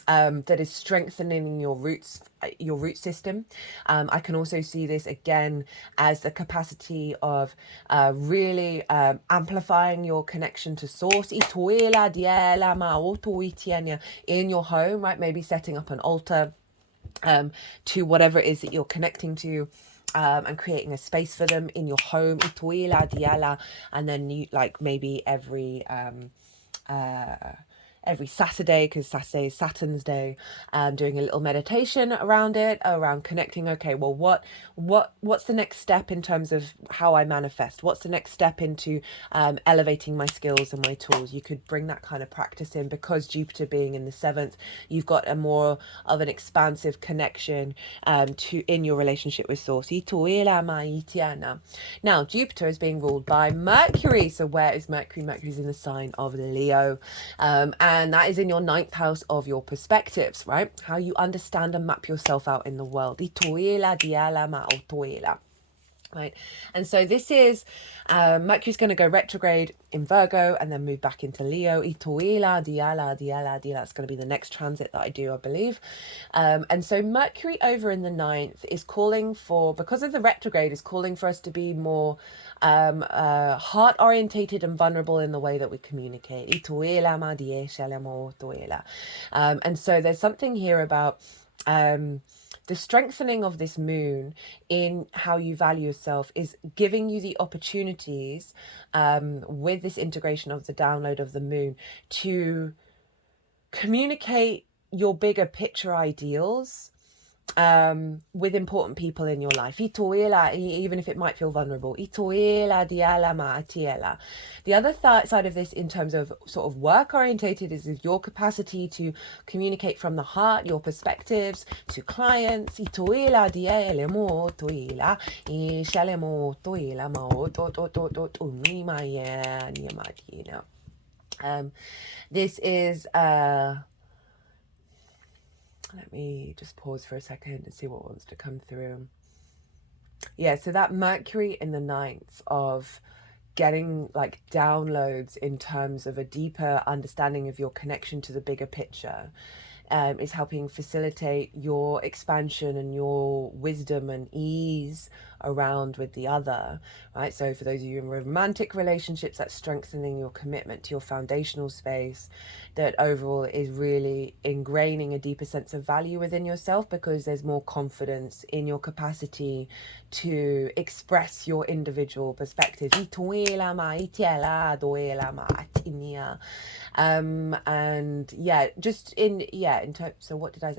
that is strengthening your roots, your root system. I can also see this again as the capacity of really amplifying your connection to source in your home, right? Maybe setting up an altar to whatever it is that you're connecting to, and creating a space for them in your home. And then you, like, maybe every Saturday, because Saturday is Saturn's day, doing a little meditation around it, around connecting. Okay, well, what's the next step in terms of how I manifest? What's the next step into elevating my skills and my tools? You could bring that kind of practice in, because Jupiter being in the seventh, you've got a more of an expansive connection to in your relationship with source. Now, Jupiter is being ruled by Mercury. So where is Mercury? Mercury's in the sign of Leo, and that is in your ninth house of your perspectives, right? How you understand and map yourself out in the world. Right, and so this is Mercury's going to go retrograde in Virgo and then move back into Leo. That's going to be the next transit that I do, I believe. And so Mercury over in the ninth is calling for, because of the retrograde, is calling for us to be more heart orientated and vulnerable in the way that we communicate. And so there's something here about the strengthening of this moon in how you value yourself is giving you the opportunities, with this integration of the download of the moon, to communicate your bigger picture ideals with important people in your life, even if it might feel vulnerable. The other side of this in terms of sort of work orientated is your capacity to communicate from the heart, your perspectives to clients. This is let me just pause for a second and see what wants to come through. Yeah, so that Mercury in the ninth of getting like downloads in terms of a deeper understanding of your connection to the bigger picture, is helping facilitate your expansion and your wisdom and ease around with the other, right? So for those of you in romantic relationships, that's strengthening your commitment to your foundational space. that overall is really ingraining a deeper sense of value within yourself, because there's more confidence in your capacity to express your individual perspectives. And yeah, just in terms, so what did I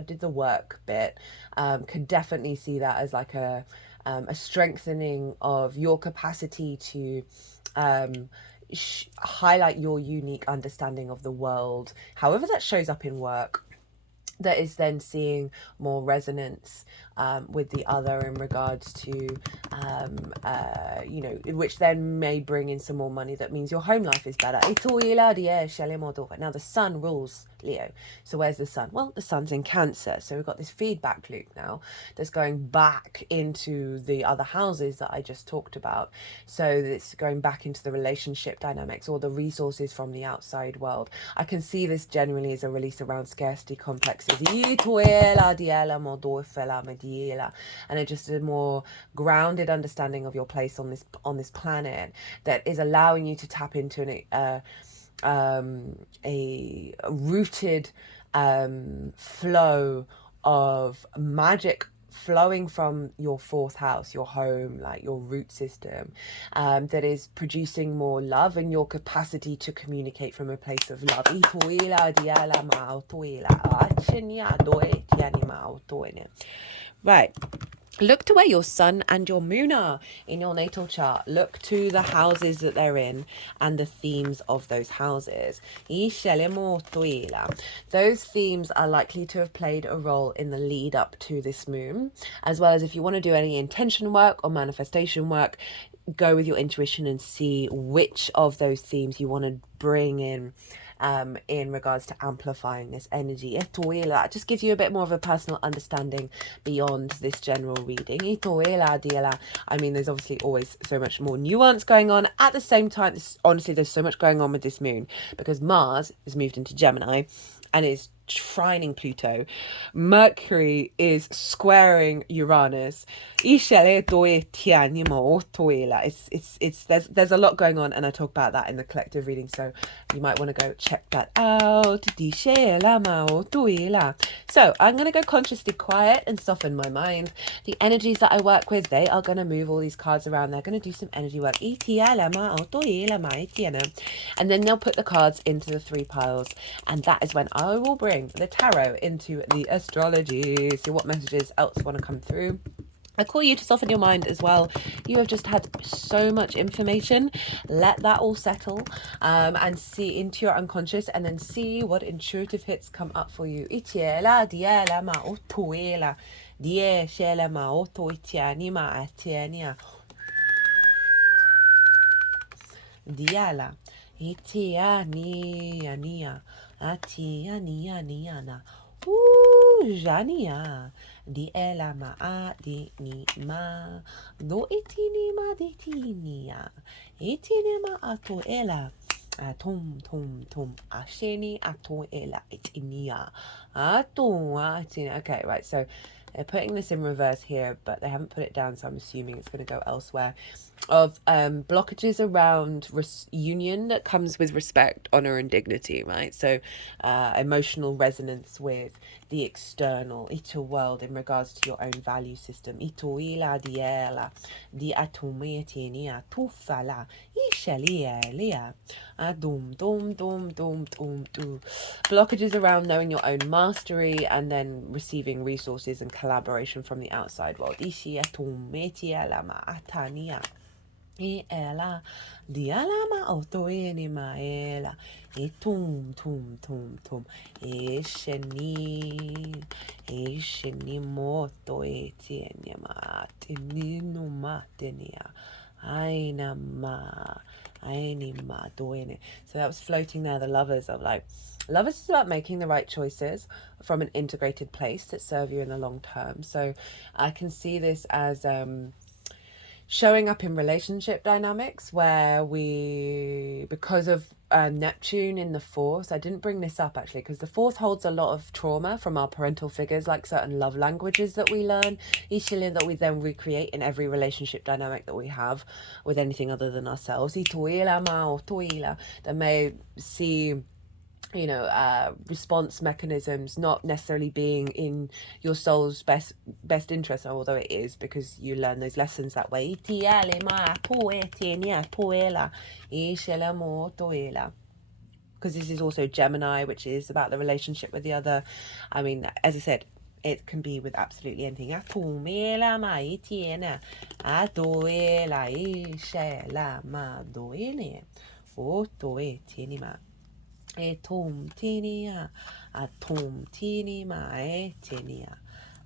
did the work bit. Could definitely see that as like a strengthening of your capacity to highlight your unique understanding of the world, however that shows up in work, that is then seeing more resonance with the other in regards to, which then may bring in some more money. That means your home life is better. Now the sun rules Leo. So where's the sun? Well, the sun's in Cancer. So we've got this feedback loop now that's going back into the other houses that I just talked about. So it's going back into the relationship dynamics or the resources from the outside world. I can see this generally as a release around scarcity complexes. And it's just a more grounded understanding of your place on this planet that is allowing you to tap into a rooted flow of magic flowing from your fourth house, your home, like your root system, that is producing more love and your capacity to communicate from a place of love. Right. Look to where your sun and your moon are in your natal chart. Look to the houses that they're in and the themes of those houses. Those themes are likely to have played a role in the lead up to this moon, as well as if you want to do any intention work or manifestation work, go with your intuition and see which of those themes you want to bring in regards to amplifying this energy. That just gives you a bit more of a personal understanding beyond this general reading. I mean, there's obviously always so much more nuance going on. At the same time, honestly, there's so much going on with this moon because Mars has moved into Gemini and is trining Pluto. Mercury is squaring Uranus. It's there's a lot going on, and I talk about that in the collective reading, so you might want to go check that out. So I'm going to go consciously quiet and soften my mind. The energies that I work with, they are going to move all these cards around. They're going to do some energy work, and then they'll put the cards into the 3 piles, and that is when I will bring the tarot into the astrology. See what messages else want to come through. I call you to soften your mind as well. You have just had so much information. Let that all settle and see into your unconscious, and then see what intuitive hits come up for you. Diala. Itiania. Atiania. Jania. Di ela ma di ni ma do itini ma di tinia itini ma ato ela tom asheni ato ela itinia ato atinia. Okay, right, so they're putting this in reverse here, but they haven't put it down, so I'm assuming it's going to go elsewhere. Of blockages around union that comes with respect, honor, and dignity, right? So emotional resonance with the external world in regards to your own value system. Blockages around knowing your own mastery and then receiving resources and collaboration from the outside world. Ela dialama autoeni maela tum esheni moto etienya matininu matenia aina ma doing. So that was floating there, the lovers of like, lovers is about making the right choices from an integrated place that serve you in the long term. So I can see this as showing up in relationship dynamics where we, because of Neptune in the 4th, I didn't bring this up actually because the 4th holds a lot of trauma from our parental figures, like certain love languages that we learn, that we then recreate in every relationship dynamic that we have with anything other than ourselves. That may see you know, response mechanisms not necessarily being in your soul's best interest, although it is, because you learn those lessons that way. Because this is also Gemini, which is about the relationship with the other. I mean, as I said, it can be with absolutely anything. Etom tinia, atom tinima, etinia,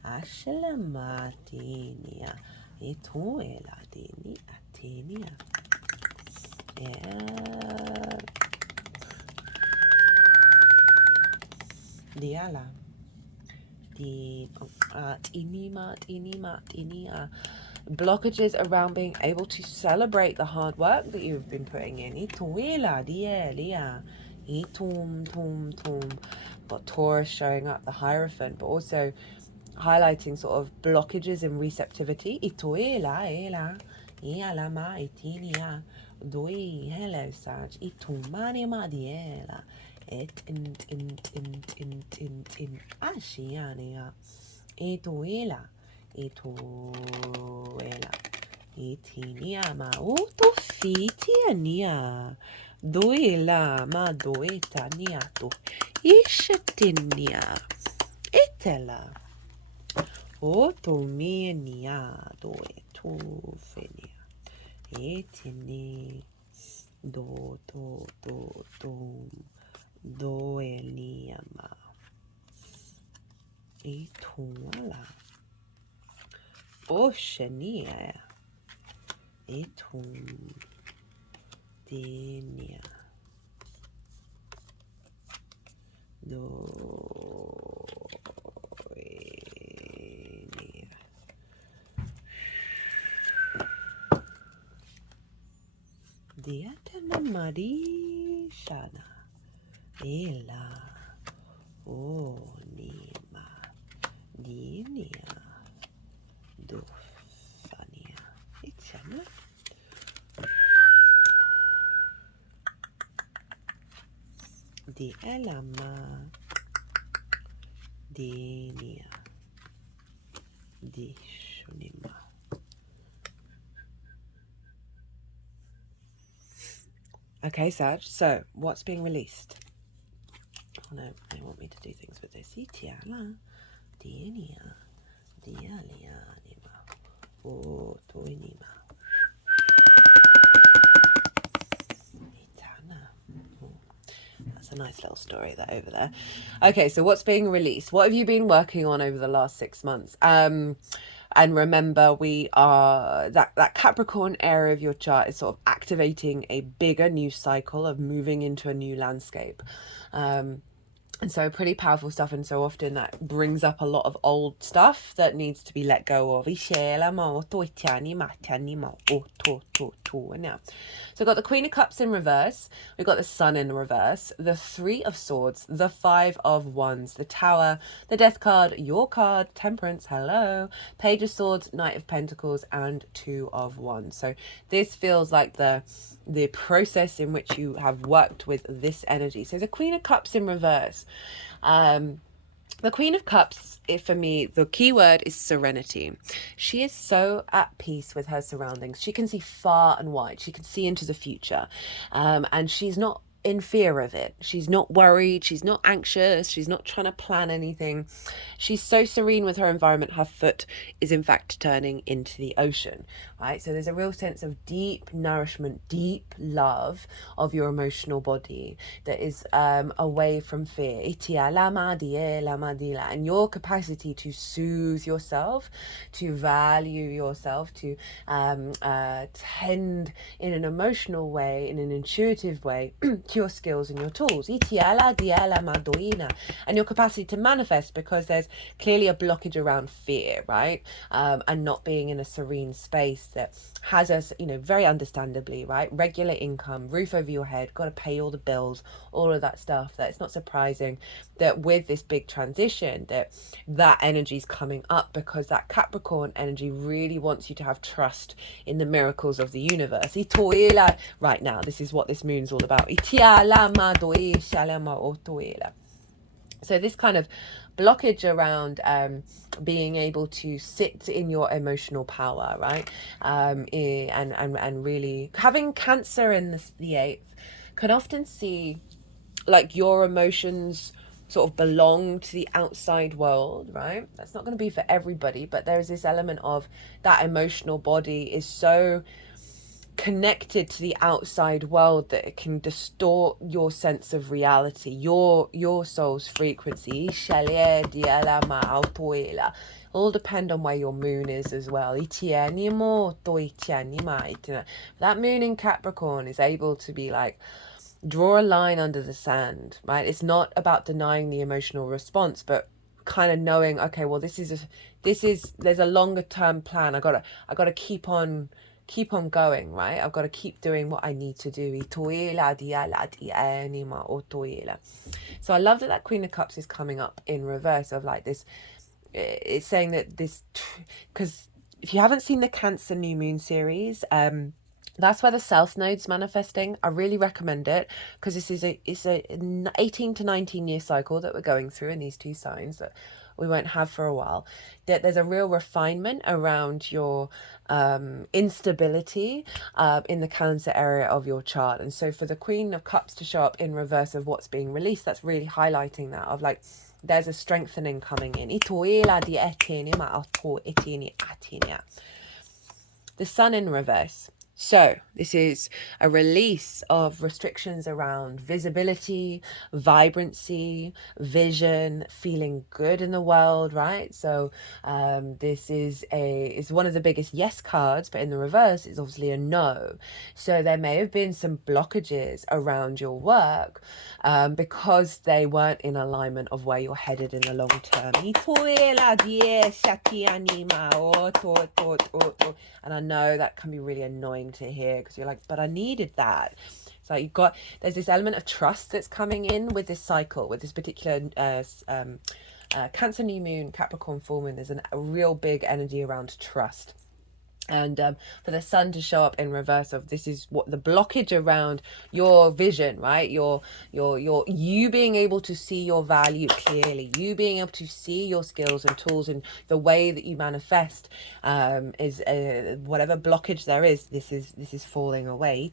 ashelama tinia, etoela dini atinia. Yeah. Diala. Tinia. Blockages around being able to celebrate the hard work that you've been putting in. Itoela, dielia. Got Taurus showing up, the Hierophant, but also highlighting sort of blockages in receptivity. Itoela, ela, ialama, itinia, doi, hello, Sag, itumani madiela, ashiania, itoela, itinia, ma, utofitiania. Doila ma doeta niato ishetinia itela otomenia doetufenia etini do doeliama etuala oshenia etum Denia Doenia Diatana Marishana Ela Onima Dinia Dofania Ichana Di elama denia di shunima. Okay, Sag, so what's being released? Oh no, they want me to do things with this. Itiala dienia dialianima o toinima. That's a nice little story that over there. Okay, so what's being released? What have you been working on over the last 6 months? And remember, we are that Capricorn area of your chart is sort of activating a bigger new cycle of moving into a new landscape. And so pretty powerful stuff, and so often that brings up a lot of old stuff that needs to be let go of. So we've got the Queen of Cups in reverse, we've got the Sun in reverse, the Three of Swords, the Five of Wands, the Tower, the Death card, your card, Temperance, hello, Page of Swords, Knight of Pentacles, and Two of Wands. So this feels like the process in which you have worked with this energy. So the Queen of Cups in reverse. The Queen of Cups, for me, the key word is serenity. She is so at peace with her surroundings. She can see far and wide. She can see into the future. And she's not in fear of it. She's not worried. She's not anxious. She's not trying to plan anything. She's so serene with her environment. Her foot is in fact turning into the ocean, right? So there's a real sense of deep nourishment, deep love of your emotional body that is away from fear. And your capacity to soothe yourself, to value yourself, to tend in an emotional way, in an intuitive way, to your skills and your tools. And your capacity to manifest, because there's clearly a blockage around fear, right? And not being in a serene space that has us, very understandably, right? Regular income, roof over your head, got to pay all the bills, all of that stuff. That it's not surprising that with this big transition that energy is coming up, because that Capricorn energy really wants you to have trust in the miracles of the universe. Right now, this is what this moon's all about. So this kind of blockage around being able to sit in your emotional power, right? And really having Cancer in the 8th can often see like your emotions sort of belong to the outside world, right? That's not going to be for everybody, but there's this element of that emotional body is so connected to the outside world that it can distort your sense of reality, your soul's frequency. All depend on where your moon is as well. That moon in Capricorn is able to be like, draw a line under the sand, right? It's not about denying the emotional response, but kind of knowing, okay, well, there's a longer term plan. I gotta keep on going, right? I've got to keep doing what I need to do. So I love that Queen of Cups is coming up in reverse of like this. It's saying that this, because if you haven't seen the Cancer New Moon series, that's where the South Node's manifesting. I really recommend it because it's a 18 to 19 year cycle that we're going through in these two signs that we won't have for a while. There's a real refinement around your instability in the Cancer area of your chart. And so for the Queen of Cups to show up in reverse of what's being released, that's really highlighting that of like, there's a strengthening coming in. The Sun in reverse. So this is a release of restrictions around visibility, vibrancy, vision, feeling good in the world, right? So this is one of the biggest yes cards, but in the reverse it's obviously a no. So there may have been some blockages around your work because they weren't in alignment of where you're headed in the long term. And I know that can be really annoying to hear because you're like, but I needed that. So there's this element of trust that's coming in with this cycle, with this particular Cancer New Moon, Capricorn Full Moon. There's a real big energy around trust. And for the Sun to show up in reverse of this is what the blockage around your vision, right? You being able to see your value clearly, you being able to see your skills and tools and the way that you manifest is whatever blockage there is. This is falling away.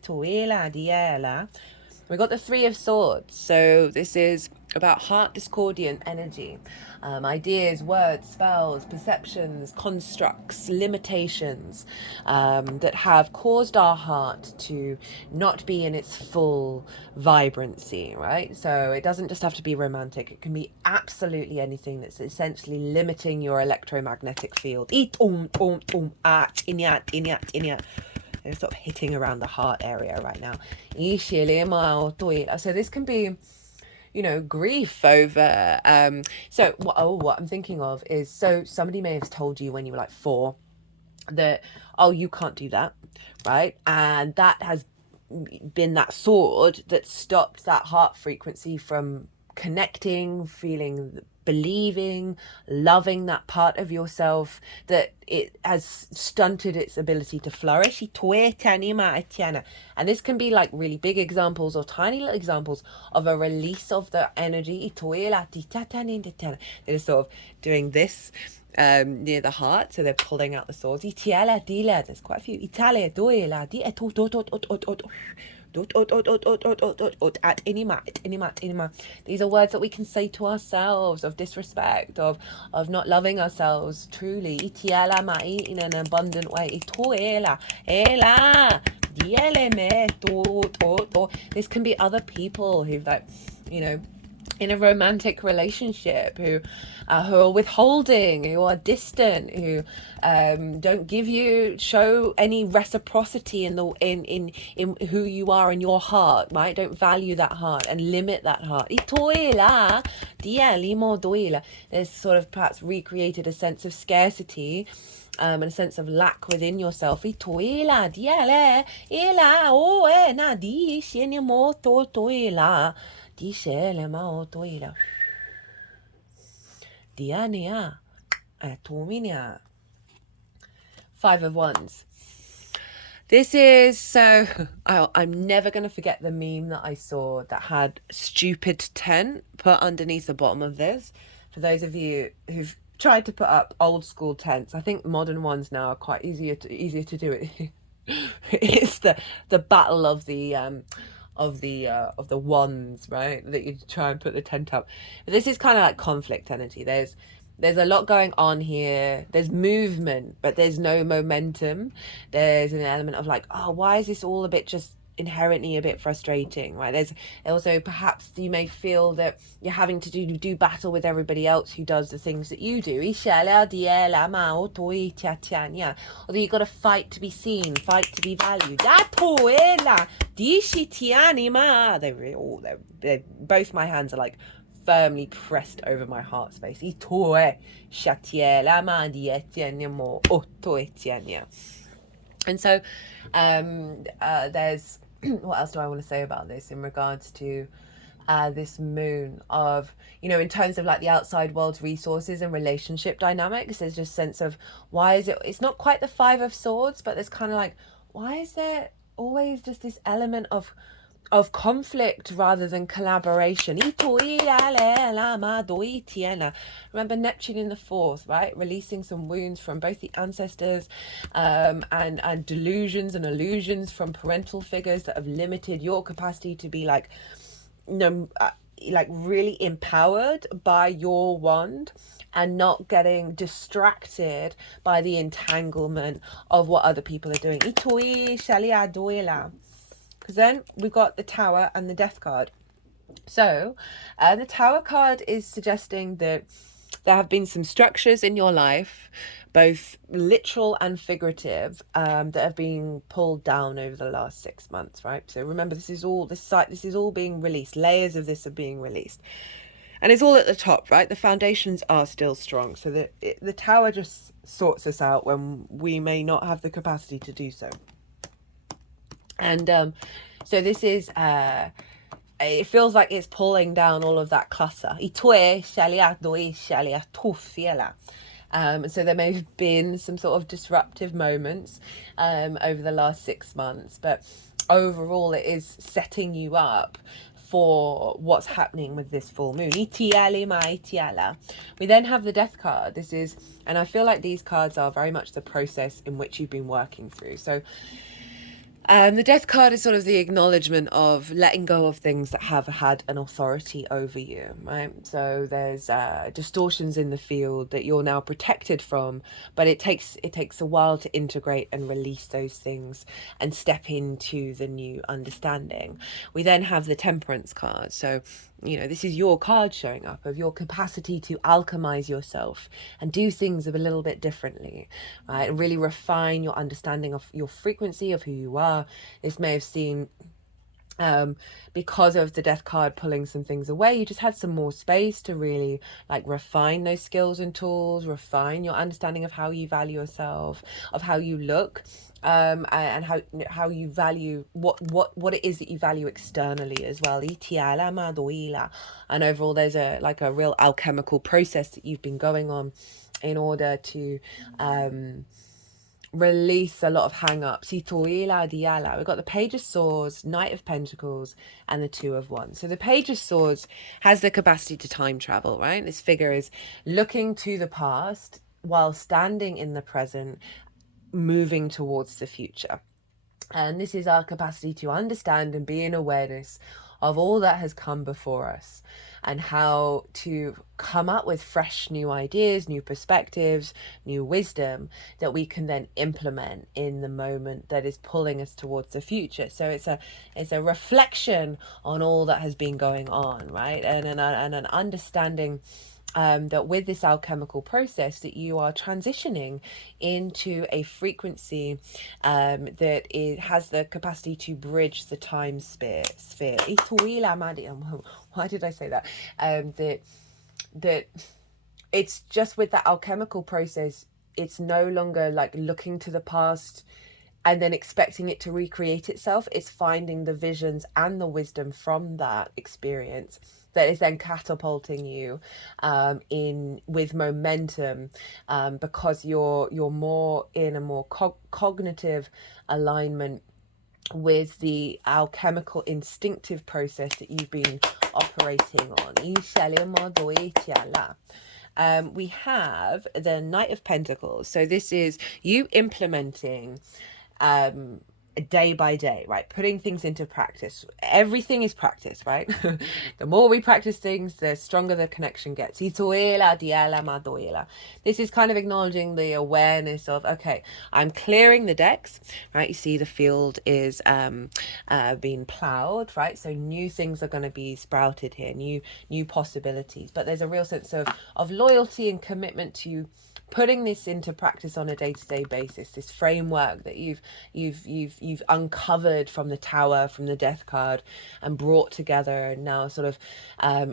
We got the Three of Swords. So this is about heart discordant energy, ideas, words, spells, perceptions, constructs, limitations that have caused our heart to not be in its full vibrancy, right? So it doesn't just have to be romantic. It can be absolutely anything that's essentially limiting your electromagnetic field. They're sort of hitting around the heart area right now. So this can be, grief over. So what I'm thinking of is, so somebody may have told you when you were like 4 that, oh, you can't do that, right? And that has been that sword that stopped that heart frequency from connecting, feeling, believing, loving that part of yourself, that it has stunted its ability to flourish. And this can be like really big examples or tiny little examples of a release of the energy. They're sort of doing this near the heart, so they're pulling out the swords. There's quite a few. These are words that we can say to ourselves of disrespect, of not loving ourselves truly in an abundant way. This can be other people who've like, in a romantic relationship who are withholding, who are distant, who don't show any reciprocity in who you are in your heart, right? Don't value that heart and limit that heart. There's sort of perhaps recreated a sense of scarcity and a sense of lack within yourself. Five of Wands. This is so. I'm never going to forget the meme that I saw that had stupid tent put underneath the bottom of this. For those of you who've tried to put up old school tents, I think modern ones now are quite easier to do it. It's the battle of the wands, right? That you try and put the tent up. But this is kind of like conflict energy. There's a lot going on here. There's movement, but there's no momentum. There's an element of like, oh, why is this all a bit just inherently a bit frustrating, right? There's also perhaps you may feel that you're having to do battle with everybody else who does the things that you do. Although you got to fight to be seen, fight to be valued. They both my hands are like firmly pressed over my heart space. And so there's what else do I want to say about this in regards to this moon of, you know, in terms of like the outside world's resources and relationship dynamics. There's just sense of why is it's not quite the Five of Swords, but there's kind of like, why is there always just this element of conflict rather than collaboration? Remember Neptune in the fourth, right? Releasing some wounds from both the ancestors and delusions and illusions from parental figures that have limited your capacity to be like, like really empowered by your wand and not getting distracted by the entanglement of what other people are doing. Because then we've got the Tower and the Death card. So the Tower card is suggesting that there have been some structures in your life, both literal and figurative, that have been pulled down over the last 6 months, right? So remember, this is all being released. Layers of this are being released. And it's all at the top, right? The foundations are still strong. So the Tower just sorts us out when we may not have the capacity to do so. And so this is it feels like it's pulling down all of that clutter. So there may have been some sort of disruptive moments over the last 6 months, but overall it is setting you up for what's happening with this full moon. We then have the Death card. This is, and I feel like these cards are very much the process in which you've been working through. So the Death card is sort of the acknowledgement of letting go of things that have had an authority over you, right? So there's distortions in the field that you're now protected from, but it takes a while to integrate and release those things and step into the new understanding. We then have the Temperance card. So, you know, this is your card showing up of your capacity to alchemize yourself and do things a little bit differently, right? And really refine your understanding of your frequency, of who you are. This may have seen, because of the Death card pulling some things away, you just had some more space to really like refine those skills and tools, refine your understanding of how you value yourself, of how you look, and how you value what it is that you value externally as well. And overall there's a real alchemical process that you've been going on in order to release a lot of hang-ups. We've got the Page of Swords, Knight of Pentacles, and the Two of Wands. So the Page of Swords has the capacity to time travel, right? This figure is looking to the past while standing in the present, moving towards the future. And this is our capacity to understand and be in awareness of all that has come before us and how to come up with fresh new ideas, new perspectives, new wisdom that we can then implement in the moment that is pulling us towards the future. So it's a reflection on all that has been going on, right? And an understanding that with this alchemical process that you are transitioning into a frequency that has the capacity to bridge the time sphere. Why did I say that? That it's just with that alchemical process, it's no longer like looking to the past and then expecting it to recreate itself. It's finding the visions and the wisdom from that experience that is then catapulting you in with momentum, because you're more in a more cognitive alignment with the alchemical instinctive process that you've been operating on. We have the Knight of Pentacles. So this is you implementing day by day, right? Putting things into practice. Everything is practice, right? The more we practice things, the stronger the connection gets. This is kind of acknowledging the awareness of, okay, I'm clearing the decks, right? You see the field is being plowed, right? So new things are going to be sprouted here, new possibilities. But there's a real sense of loyalty and commitment to putting this into practice on a day-to-day basis, this framework that you've uncovered from the Tower, from the Death card, and brought together, and now sort of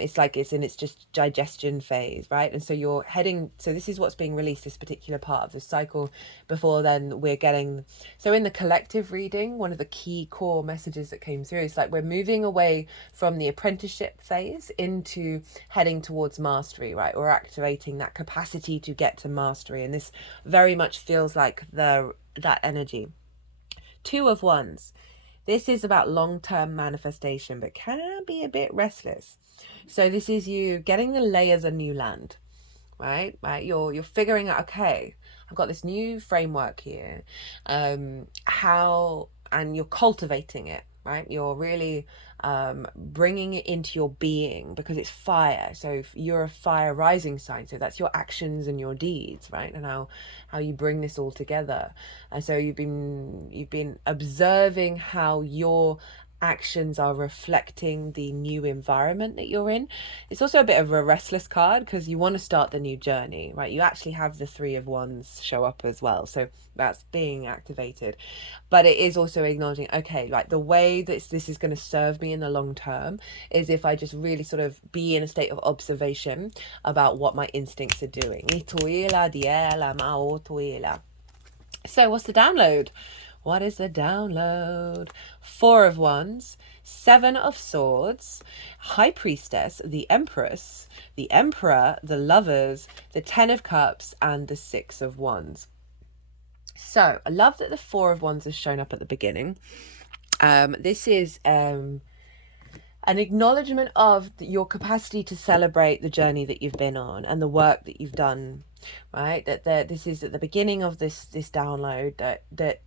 it's like it's in its just digestion phase, right? And so you're heading, so this is what's being released, this particular part of the cycle. Before then we're getting, so in the collective reading, one of the key core messages that came through is like we're moving away from the apprenticeship phase into heading towards mastery, right? We're activating that capacity to get to mastery, and this very much feels like that energy. Two of Wands. This is about long-term manifestation, but can be a bit restless. So this is you getting the lay of the new land, right? You're figuring out, okay, I've got this new framework here, how, and you're cultivating it, right? You're really bringing it into your being, because it's fire. So if you're a fire rising sign, so that's your actions and your deeds, right? And how you bring this all together. And so you've been observing how your actions are reflecting the new environment that you're in. It's also a bit of a restless card because you want to start the new journey, right? You actually have the Three of Wands show up as well, so that's being activated. But it is also acknowledging, okay, like the way that this is going to serve me in the long term is if I just really sort of be in a state of observation about what my instincts are doing. So what's the download? What is the download? Four of Wands, Seven of Swords, High Priestess, the Empress, the Emperor, the Lovers, the Ten of Cups, and the Six of Wands. So I love that the Four of Wands has shown up at the beginning. This is an acknowledgement of your capacity to celebrate the journey that you've been on and the work that you've done, right? That this is at the beginning of this download, that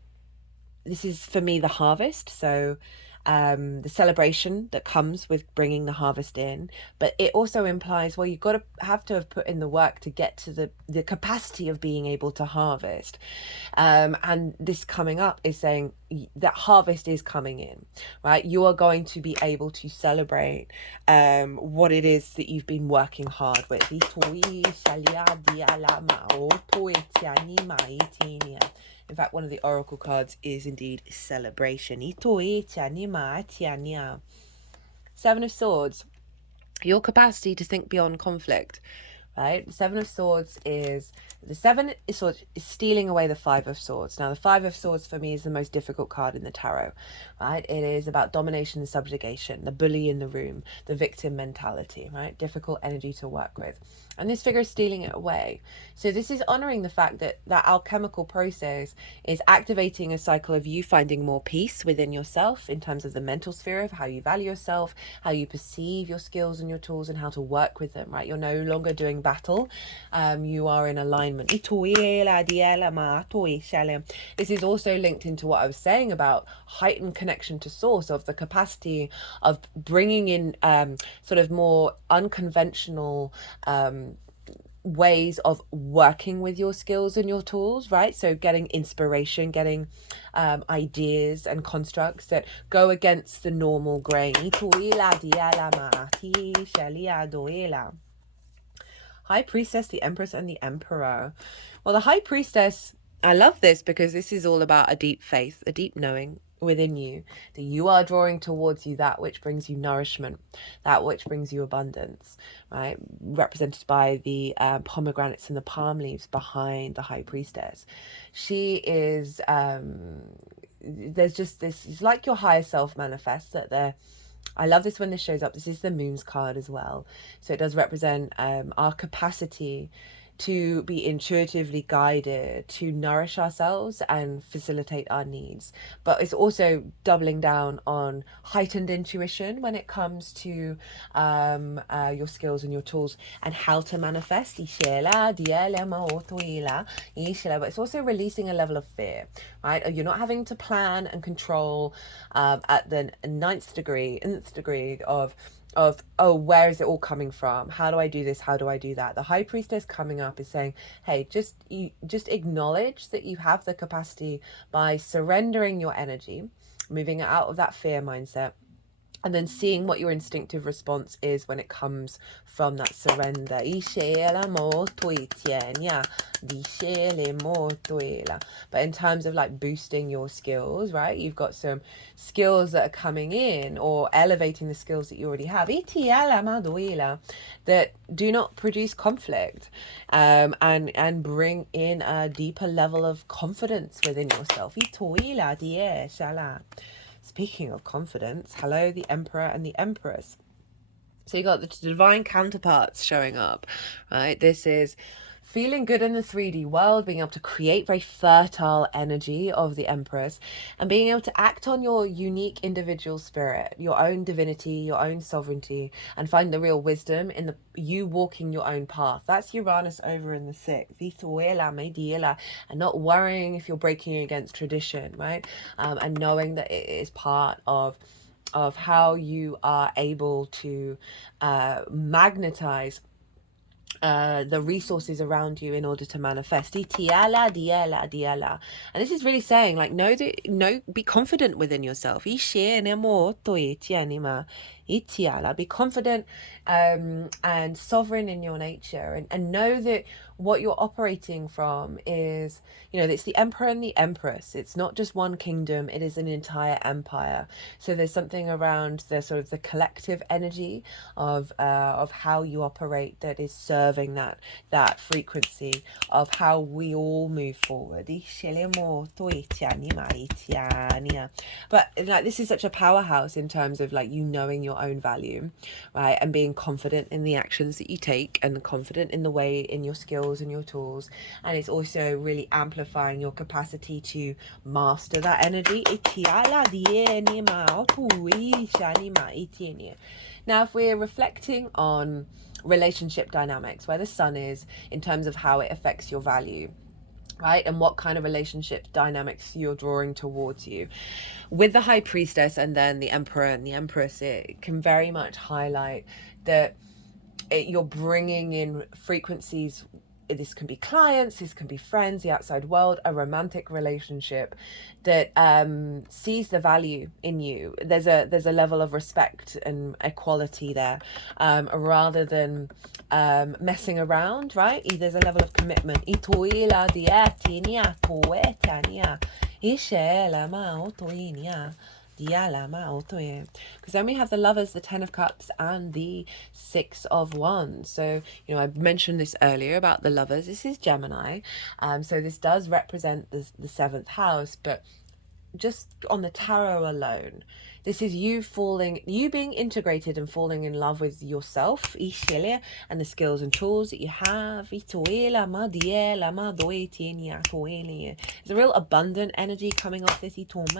this is for me the harvest. So the celebration that comes with bringing the harvest in, but it also implies, well, you've got to have put in the work to get to the capacity of being able to harvest. And this coming up is saying that harvest is coming in, right? You are going to be able to celebrate what it is that you've been working hard with. In fact, one of the oracle cards is indeed celebration. Seven of Swords, your capacity to think beyond conflict, right? Seven of Swords is stealing away the Five of Swords. Now, the Five of Swords for me is the most difficult card in the tarot, right? It is about domination and subjugation, the bully in the room, the victim mentality, right? Difficult energy to work with. And this figure is stealing it away. So this is honoring the fact that that alchemical process is activating a cycle of you finding more peace within yourself in terms of the mental sphere of how you value yourself, how you perceive your skills and your tools, and how to work with them, right? You're no longer doing battle. You are in alignment. This is also linked into what I was saying about heightened connection to source, of the capacity of bringing in sort of more unconventional ways of working with your skills and your tools, right? So getting inspiration, getting ideas and constructs that go against the normal grain. High Priestess, the Empress, and the Emperor. Well, the High Priestess, I love this because this is all about a deep faith, a deep knowing within you that you are drawing towards you that which brings you nourishment, that which brings you abundance, right? Represented by the pomegranates and the palm leaves behind the High Priestess. She is there's just this, it's like your higher self manifests, that I love this when this shows up. This is the Moon's card as well. So it does represent our capacity to be intuitively guided, to nourish ourselves and facilitate our needs. But it's also doubling down on heightened intuition when it comes to your skills and your tools and how to manifest. But it's also releasing a level of fear, right? You're not having to plan and control at the nth degree of oh, where is it all coming from? How do I do this? How do I do that? The high priestess coming up is saying, hey, just acknowledge that you have the capacity by surrendering your energy, moving out of that fear mindset, and then seeing what your instinctive response is when it comes from that surrender. But in terms of like boosting your skills, right? You've got some skills that are coming in or elevating the skills that you already have. That do not produce conflict and bring in a deeper level of confidence within yourself. Speaking of confidence, hello, the Emperor and the Empress. So you got the divine counterparts showing up, right? This is feeling good in the 3D world, being able to create very fertile energy of the Empress and being able to act on your unique individual spirit, your own divinity, your own sovereignty, and find the real wisdom in you walking your own path. That's Uranus over in the 6th. And not worrying if you're breaking against tradition, right? And knowing that it is part of how you are able to magnetize the resources around you in order to manifest. And this is really saying, like, be confident within yourself. Be confident and sovereign in your nature, and know that what you're operating from is, it's the Emperor and the Empress. It's not just one kingdom, it is an entire empire. So there's something around the sort of the collective energy of how you operate that is serving that frequency of how we all move forward. But like, this is such a powerhouse in terms of like you knowing your own value, right? And being confident in the actions that you take and confident in the way, in your skills and your tools. And it's also really amplifying your capacity to master that energy. Now, if we're reflecting on relationship dynamics, where the sun is in terms of how it affects your value, right, and what kind of relationship dynamics you're drawing towards you, with the high priestess and then the Emperor and the Empress, it can very much highlight that you're bringing in frequencies. This can be clients, this can be friends, the outside world, a romantic relationship that sees the value in you. There's a level of respect and equality there, rather than messing around, right? There's a level of commitment. Because then we have the Lovers, the 10 of Cups, and the 6 of Wands. So, I mentioned this earlier about the Lovers. This is Gemini. So this does represent the 7th house, but just on the tarot alone, this is you being integrated and falling in love with yourself and the skills and tools that you have. There's a real abundant energy coming off this, because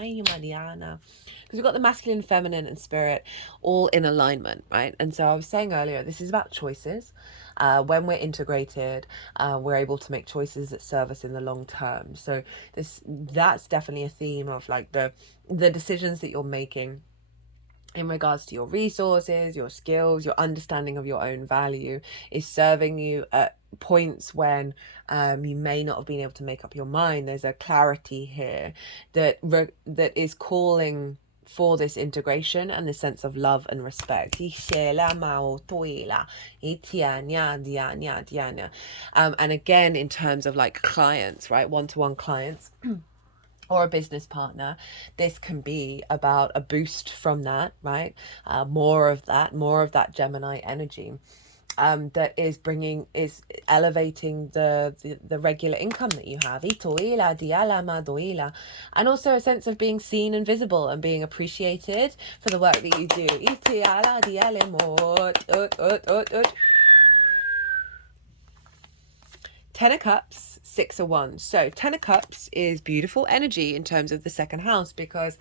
we've got the masculine, feminine, and spirit all in alignment, right? And so I was saying earlier, this is about choices. When we're integrated, we're able to make choices that serve us in the long term. So that's definitely a theme of like the decisions that you're making in regards to your resources, your skills, your understanding of your own value is serving you at points when you may not have been able to make up your mind. There's a clarity here that is calling for this integration and the sense of love and respect. And again, in terms of like clients, right, one-to-one clients or a business partner, this can be about a boost from that, right? More of that Gemini energy. that is elevating the regular income that you have. And also a sense of being seen and visible and being appreciated for the work that you do. Ten of Cups, Six of Wands. So Ten of Cups is beautiful energy in terms of the second house, because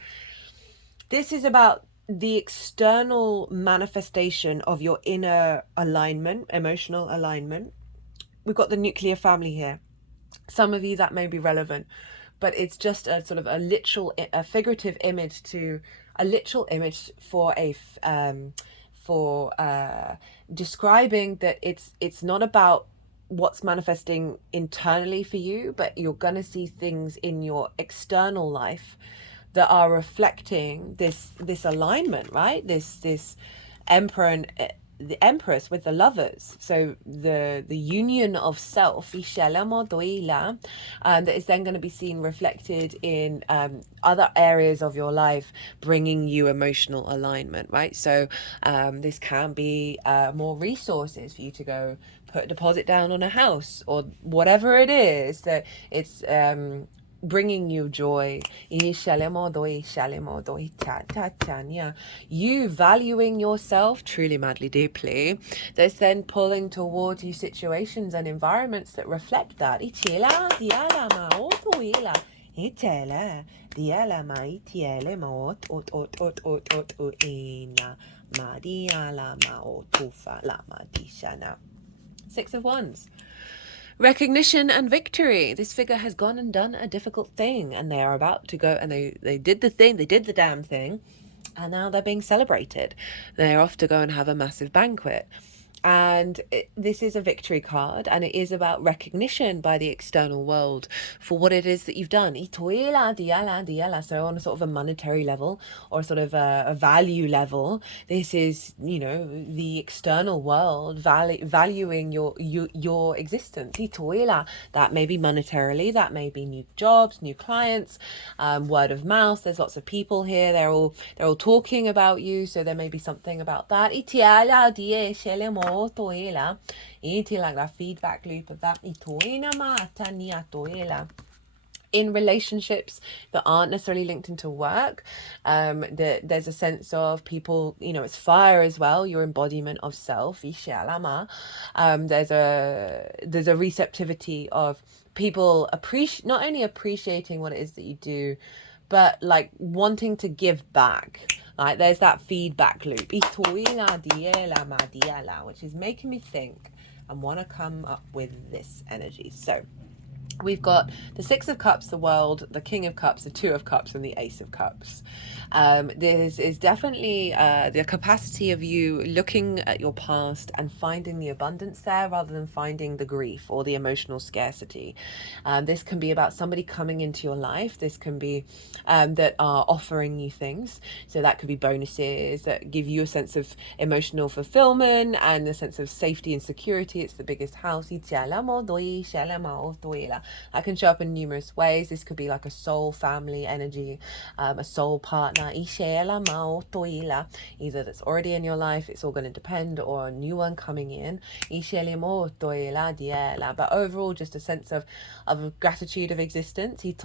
this is about the external manifestation of your inner alignment, emotional alignment. We've got the nuclear family here. Some of you that may be relevant, but it's just a sort of a figurative image for describing that it's not about what's manifesting internally for you, but you're going to see things in your external life that are reflecting this alignment, right? This emperor and the empress with the lovers, so the union of self, that is then going to be seen reflected in other areas of your life, bringing you emotional alignment, right? So this can be more resources for you to go put a deposit down on a house, or whatever it is that it's bringing you joy. You valuing yourself truly, madly, deeply. That's then pulling towards you situations and environments that reflect that. Six of Wands. Recognition and victory. This figure has gone and done a difficult thing, and they are about to go, and they did the thing, they did the damn thing, and now they're being celebrated. They're off to go and have a massive banquet. And this is a victory card, and it is about recognition by the external world for what it is that you've done. So on a sort of a monetary level, or sort of a value level, this is, the external world valuing your existence. That may be monetarily, that may be new jobs, new clients, word of mouth. There's lots of people here. They're all talking about you, so there may be something about that. Like that feedback loop of that. In relationships that aren't necessarily linked into work, there's a sense of people, it's fire as well, your embodiment of self. There's a receptivity of people not only appreciating what it is that you do, but like wanting to give back. Like there's that feedback loop, which is making me think and want to come up with this energy. So we've got the Six of Cups, the World, the King of Cups, the Two of Cups, and the Ace of Cups. This is definitely the capacity of you looking at your past and finding the abundance there, rather than finding the grief or the emotional scarcity. This can be about somebody coming into your life. This can be that are offering you things. So that could be bonuses that give you a sense of emotional fulfillment and a sense of safety and security. It's the biggest house. That can show up in numerous ways. This could be like a soul family energy, a soul partner, either that's already in your life, it's all going to depend, or a new one coming in. But overall, just a sense of gratitude of existence. Got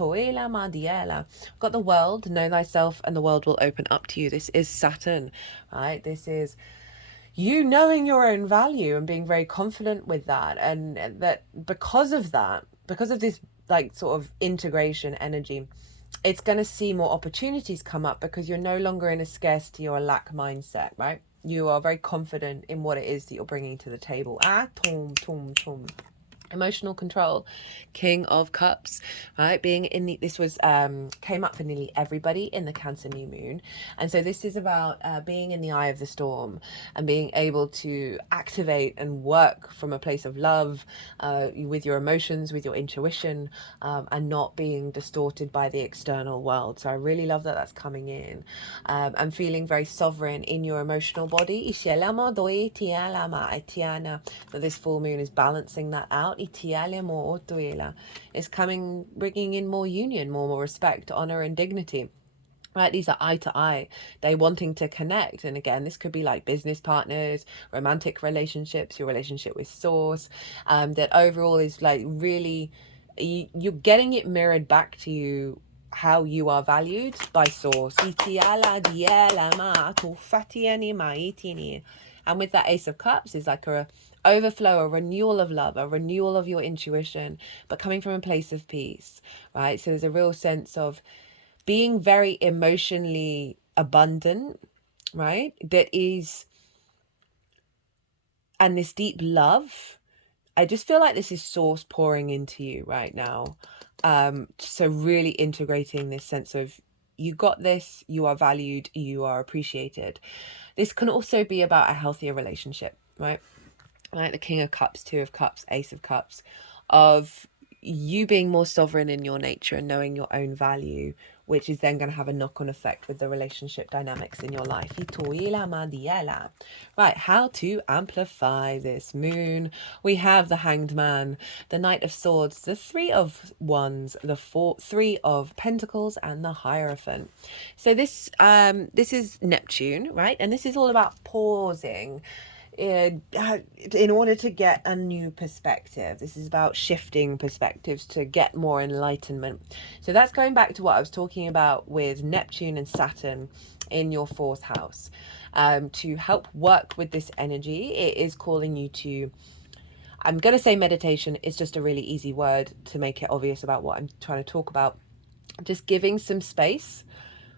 the World, know thyself and the world will open up to you. This is Saturn, right? This is you knowing your own value and being very confident with that, and that because of this like sort of integration energy, it's going to see more opportunities come up, because you're no longer in a scarcity or a lack mindset, right? You are very confident in what it is that you're bringing to the table. Emotional control, King of Cups, right? Being in this was came up for nearly everybody in the Cancer new moon, and so this is about being in the eye of the storm and being able to activate and work from a place of love, with your emotions, with your intuition, and not being distorted by the external world. So I really love that that's coming in, and feeling very sovereign in your emotional body. That this full moon is balancing that out. It's coming, bringing in more union, more respect, honor, and dignity. right? These are eye to eye. They wanting to connect. And again, this could be like business partners, romantic relationships, your relationship with source, that overall is like really, you're getting it mirrored back to you how you are valued by source. And with that Ace of Cups is like a overflow, a renewal of love, a renewal of your intuition, but coming from a place of peace, right? So there's a real sense of being very emotionally abundant, right? That is, and this deep love. I just feel like this is source pouring into you right now. So really integrating this sense of you got this, you are valued, you are appreciated. This can also be about a healthier relationship, right? Like the King of Cups, Two of Cups, Ace of Cups, of you being more sovereign in your nature and knowing your own value, which is then going to have a knock-on effect with the relationship dynamics in your life. Right, how to amplify this moon. We have the Hanged Man, the Knight of Swords, the Three of Wands, the Three of Pentacles, and the Hierophant. So this is Neptune, right? And this is all about pausing in order to get a new perspective. This is about shifting perspectives to get more enlightenment. So that's going back to what I was talking about with Neptune and Saturn in your fourth house. To help work with this energy, it is calling you to, I'm going to say meditation is just a really easy word to make it obvious about what I'm trying to talk about. Just giving some space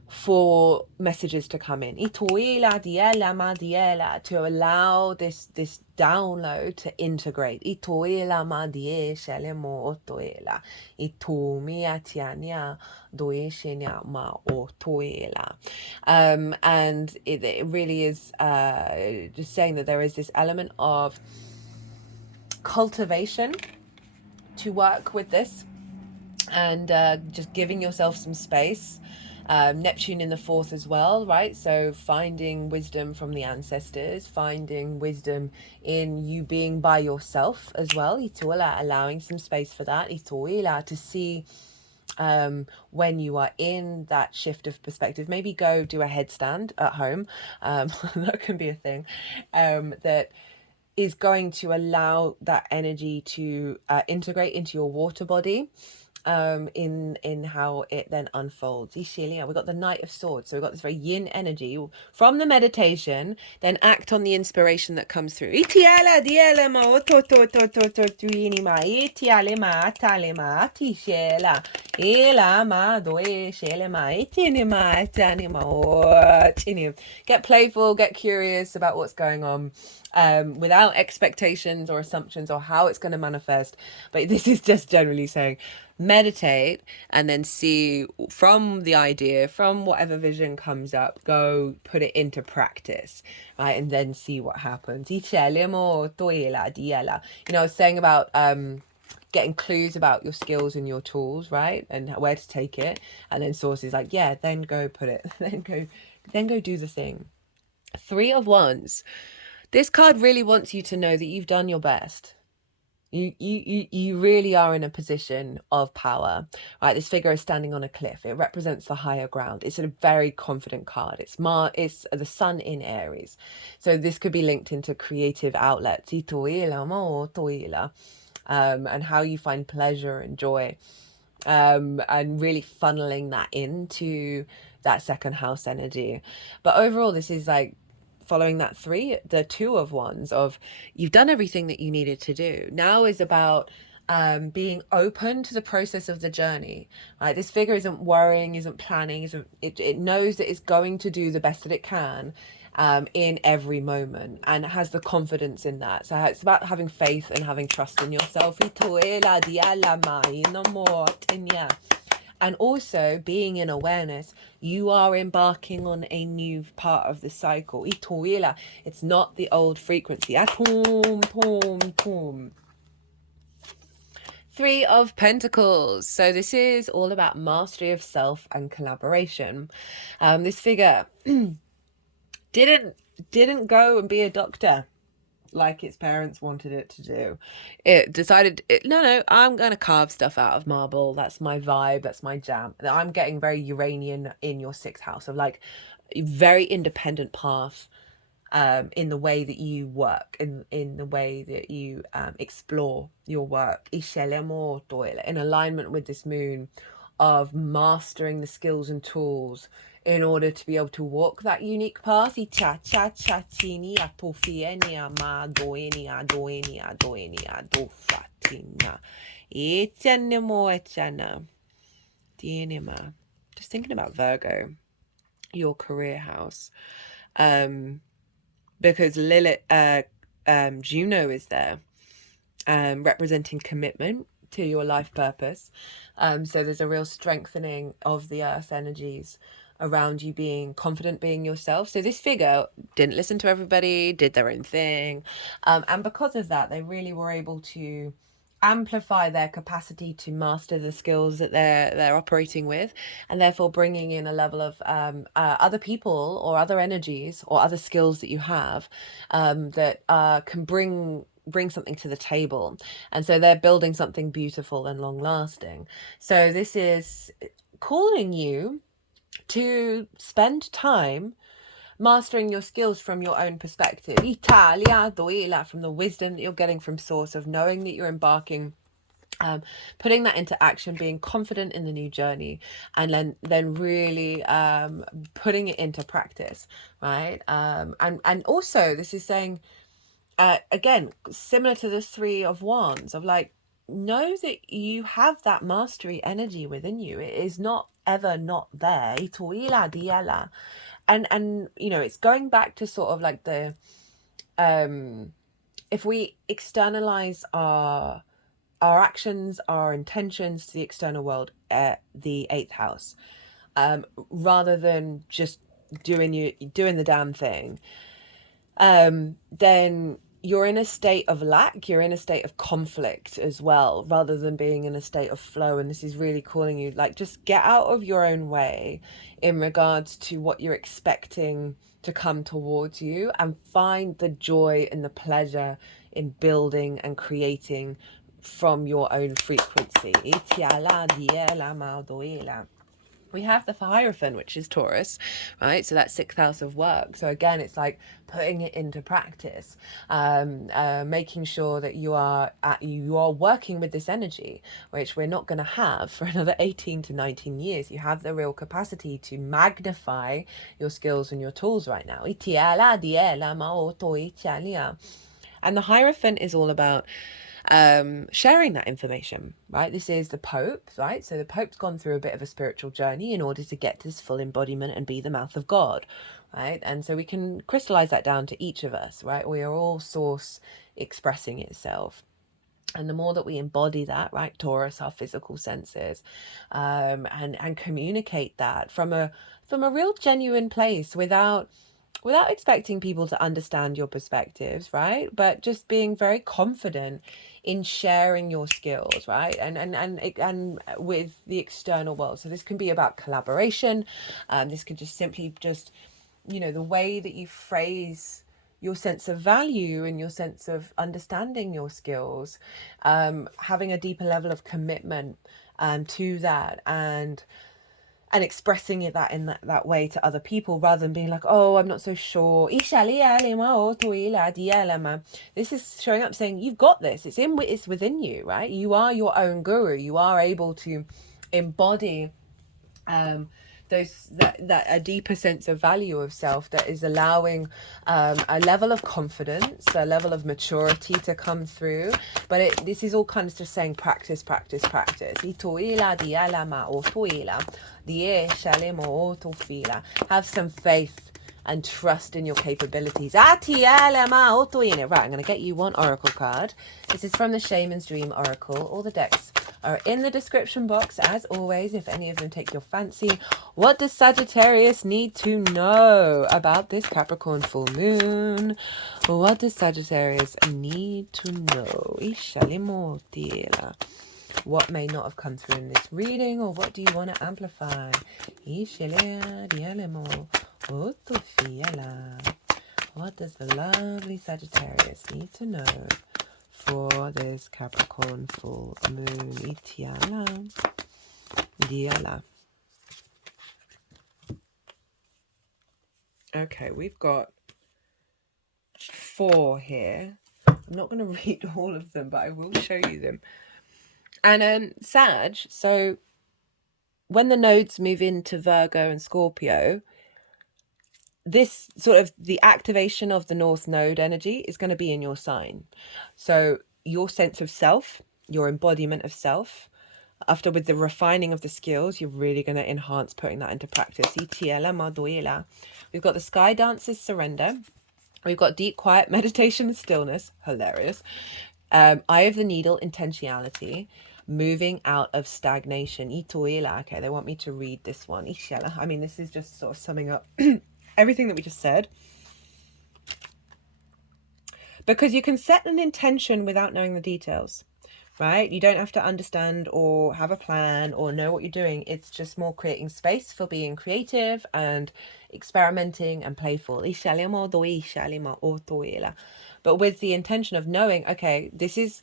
for messages to come in, to allow this download to integrate. And it really is just saying that there is this element of cultivation to work with this, and just giving yourself some space. Neptune in the fourth as well, right? So finding wisdom from the ancestors, finding wisdom in you being by yourself as well. Allowing some space for that. To see when you are in that shift of perspective. Maybe go do a headstand at home. That can be a thing. That is going to allow that energy to integrate into your water body. In how it then unfolds. We've got the Knight of Swords, so we've got this very yin energy from the meditation, then act on the inspiration that comes through. Get playful, get curious about what's going on, without expectations or assumptions or how it's going to manifest. But this is just generally saying meditate and then see from the idea, from whatever vision comes up, go put it into practice, right? And then see what happens. I was saying about getting clues about your skills and your tools, right? And where to take it. And then source is like, yeah, then go put it, then go do the thing. Three of Wands. This card really wants you to know that you've done your best. You really are in a position of power, right? This figure is standing on a cliff. It represents the higher ground. It's a very confident card. It's the sun in Aries. So this could be linked into creative outlets. And how you find pleasure and joy. And really funneling that into that second house energy. But overall, this is like following that the Two of Wands of you've done everything that you needed to do. Now is about being open to the process of the journey, right? This figure isn't worrying, isn't planning, it knows that it's going to do the best that it can in every moment, and has the confidence in that. So it's about having faith and having trust in yourself. And also being in awareness, you are embarking on a new part of the cycle. It's not the old frequency. Three of Pentacles. So this is all about mastery of self and collaboration. This figure didn't go and be a doctor. like its parents wanted it to do. It decided, no, I'm going to carve stuff out of marble. That's my vibe. That's my jam. I'm getting very Uranian in your sixth house of like very independent path. In the way that you work, in the way that you explore your work, in alignment with this moon, of mastering the skills and tools in order to be able to walk that unique path. Just thinking about Virgo, your career house. Because Lilith, Juno is there, representing commitment to your life purpose. So there's a real strengthening of the earth energies around you being confident, being yourself. So this figure didn't listen to everybody, did their own thing. And because of that, they really were able to amplify their capacity to master the skills that they're operating with, and therefore bringing in a level of other people or other energies or other skills that you have that can bring something to the table. And so they're building something beautiful and long lasting. So this is calling you to spend time mastering your skills from your own perspective, from the wisdom that you're getting from source, of knowing that you're embarking, putting that into action, being confident in the new journey, and then really putting it into practice, right? And also this is saying, again, similar to the Three of Wands, of like, know that you have that mastery energy within you. It is not ever not there. And you know, it's going back to sort of like the if we externalize our actions, our intentions to the external world, the eighth house, rather than just doing the damn thing, then you're in a state of lack, you're in a state of conflict as well, rather than being in a state of flow. And this is really calling you, like, just get out of your own way in regards to what you're expecting to come towards you, and find the joy and the pleasure in building and creating from your own frequency. We have the Hierophant, which is Taurus, right? So that's sixth house of work. So again, it's like putting it into practice, making sure that you are working with this energy, which we're not going to have for another 18 to 19 years. You have the real capacity to magnify your skills and your tools right now. And the Hierophant is all about sharing that information, right? This is the Pope, right? So the Pope's gone through a bit of a spiritual journey in order to get to this full embodiment and be the mouth of God, right? And so we can crystallize that down to each of us, right? We are all source expressing itself. And the more that we embody that, right, Taurus, our physical senses, and communicate that from a real genuine place, without expecting people to understand your perspectives, right? But just being very confident in sharing your skills, right? And with the external world. So this can be about collaboration. This can just simply you know, the way that you phrase your sense of value and your sense of understanding your skills, having a deeper level of commitment to that, and expressing it in that way to other people, rather than being like, oh, I'm not so sure. This is showing up saying, you've got this. It's within you, right? You are your own guru. You are able to embody a deeper sense of value of self, that is allowing a level of confidence, a level of maturity to come through. But this is all kind of just saying practice. Have some faith and trust in your capabilities. Right, I'm going to get you one oracle card. This is from the Shaman's Dream Oracle. All the decks are in the description box, as always, if any of them take your fancy. What does Sagittarius need to know about this Capricorn full moon? What does Sagittarius need to know? What may not have come through in this reading, or what do you want to amplify? What does the lovely Sagittarius need to know for this Capricorn full moon? Itiala. Diala. Okay, we've got 4 here. I'm not going to read all of them, but I will show you them. And Sag, so when the nodes move into Virgo and Scorpio, this sort of the activation of the North Node energy is going to be in your sign. So your sense of self, your embodiment of self, after with the refining of the skills, you're really going to enhance putting that into practice. We've got the Sky Dancer's Surrender. We've got Deep Quiet Meditation and Stillness. Hilarious. Eye of the Needle, Intentionality. Moving out of stagnation. Okay, they want me to read this one. I mean, this is just sort of summing up everything that we just said. Because you can set an intention without knowing the details, right? You don't have to understand or have a plan or know what you're doing. It's just more creating space for being creative and experimenting and playful. But with the intention of knowing, okay, this is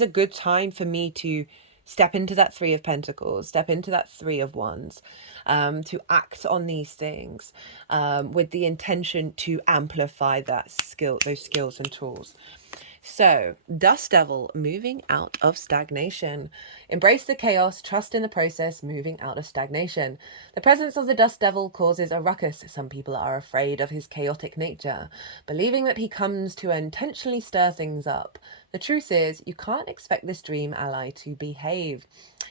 a good time for me to step into that 3 of Pentacles, step into that 3 of Wands, to act on these things with the intention to amplify those skills and tools. So, Dust Devil, moving out of stagnation. Embrace the chaos, trust in the process, moving out of stagnation. The presence of the Dust Devil causes a ruckus. Some people are afraid of his chaotic nature, believing that he comes to intentionally stir things up. The truth is, you can't expect this dream ally to behave,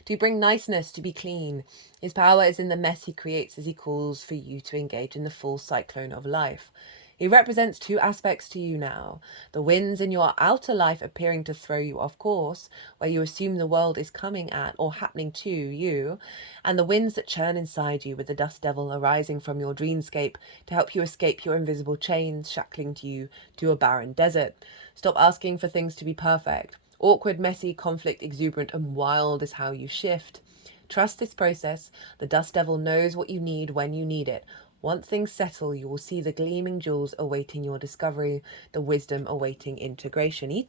to bring niceness, to be clean. His power is in the mess he creates as he calls for you to engage in the full cyclone of life. He represents 2 aspects to you now. The winds in your outer life appearing to throw you off course, where you assume the world is coming at or happening to you, and the winds that churn inside you with the Dust Devil arising from your dreamscape to help you escape your invisible chains shackling you to a barren desert. Stop asking for things to be perfect. Awkward, messy, conflict, exuberant, and wild is how you shift. Trust this process. The Dust Devil knows what you need when you need it. Once things settle, you will see the gleaming jewels awaiting your discovery, the wisdom awaiting integration. Okay.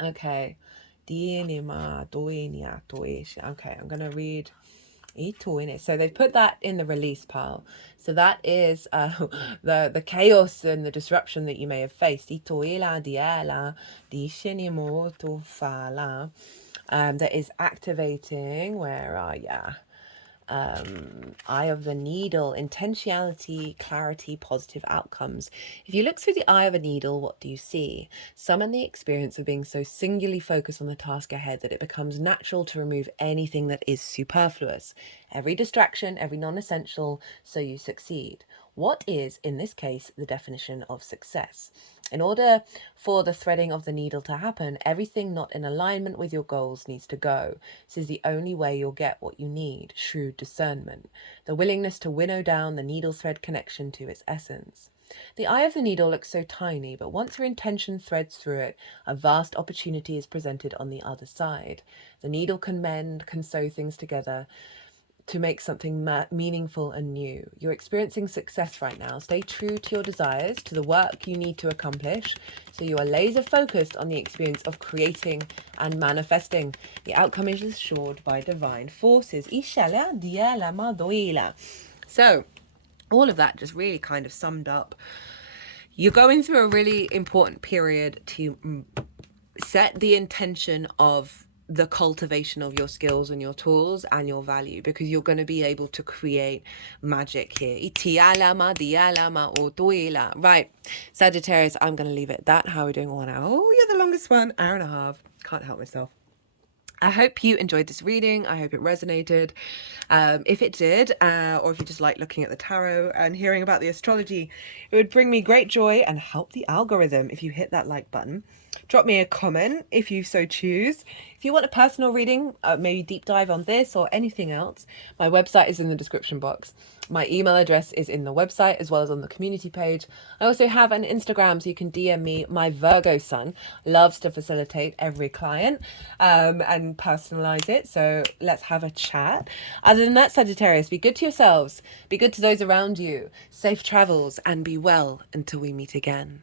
Okay, I'm going to read. So they've put that in the release pile. So that is the chaos and the disruption that you may have faced. That is activating. Where are ya? Eye of the Needle, intentionality, clarity, positive outcomes. If you look through the eye of a needle, what do you see? Summon the experience of being so singularly focused on the task ahead that it becomes natural to remove anything that is superfluous. Every distraction, every non-essential, so you succeed. What is, in this case, the definition of success? In order for the threading of the needle to happen, everything not in alignment with your goals needs to go. This is the only way you'll get what you need, shrewd discernment, the willingness to winnow down the needle thread connection to its essence. The eye of the needle looks so tiny, but once your intention threads through it, a vast opportunity is presented on the other side. The needle can mend, can sew things together, to make something meaningful and new. You're experiencing success right now. Stay true to your desires, to the work you need to accomplish, so you are laser focused on the experience of creating and manifesting. The outcome is assured by divine forces. So, all of that just really kind of summed up. You're going through a really important period to set the intention of the cultivation of your skills and your tools and your value, because you're going to be able to create magic here. Right, Sagittarius, I'm going to leave it at that. How are we doing? 1 hour? Oh, you're the longest one. Hour and a half. Can't help myself. I hope you enjoyed this reading. I hope it resonated. If it did, or if you just like looking at the tarot and hearing about the astrology, it would bring me great joy and help the algorithm if you hit that like button. Drop me a comment if you so choose. If you want a personal reading, maybe deep dive on this or anything else, my website is in the description box. My email address is in the website as well as on the community page. I also have an Instagram, so you can DM me. My Virgo Sun loves to facilitate every client and personalize it. So let's have a chat. Other than that, Sagittarius, be good to yourselves. Be good to those around you. Safe travels and be well until we meet again.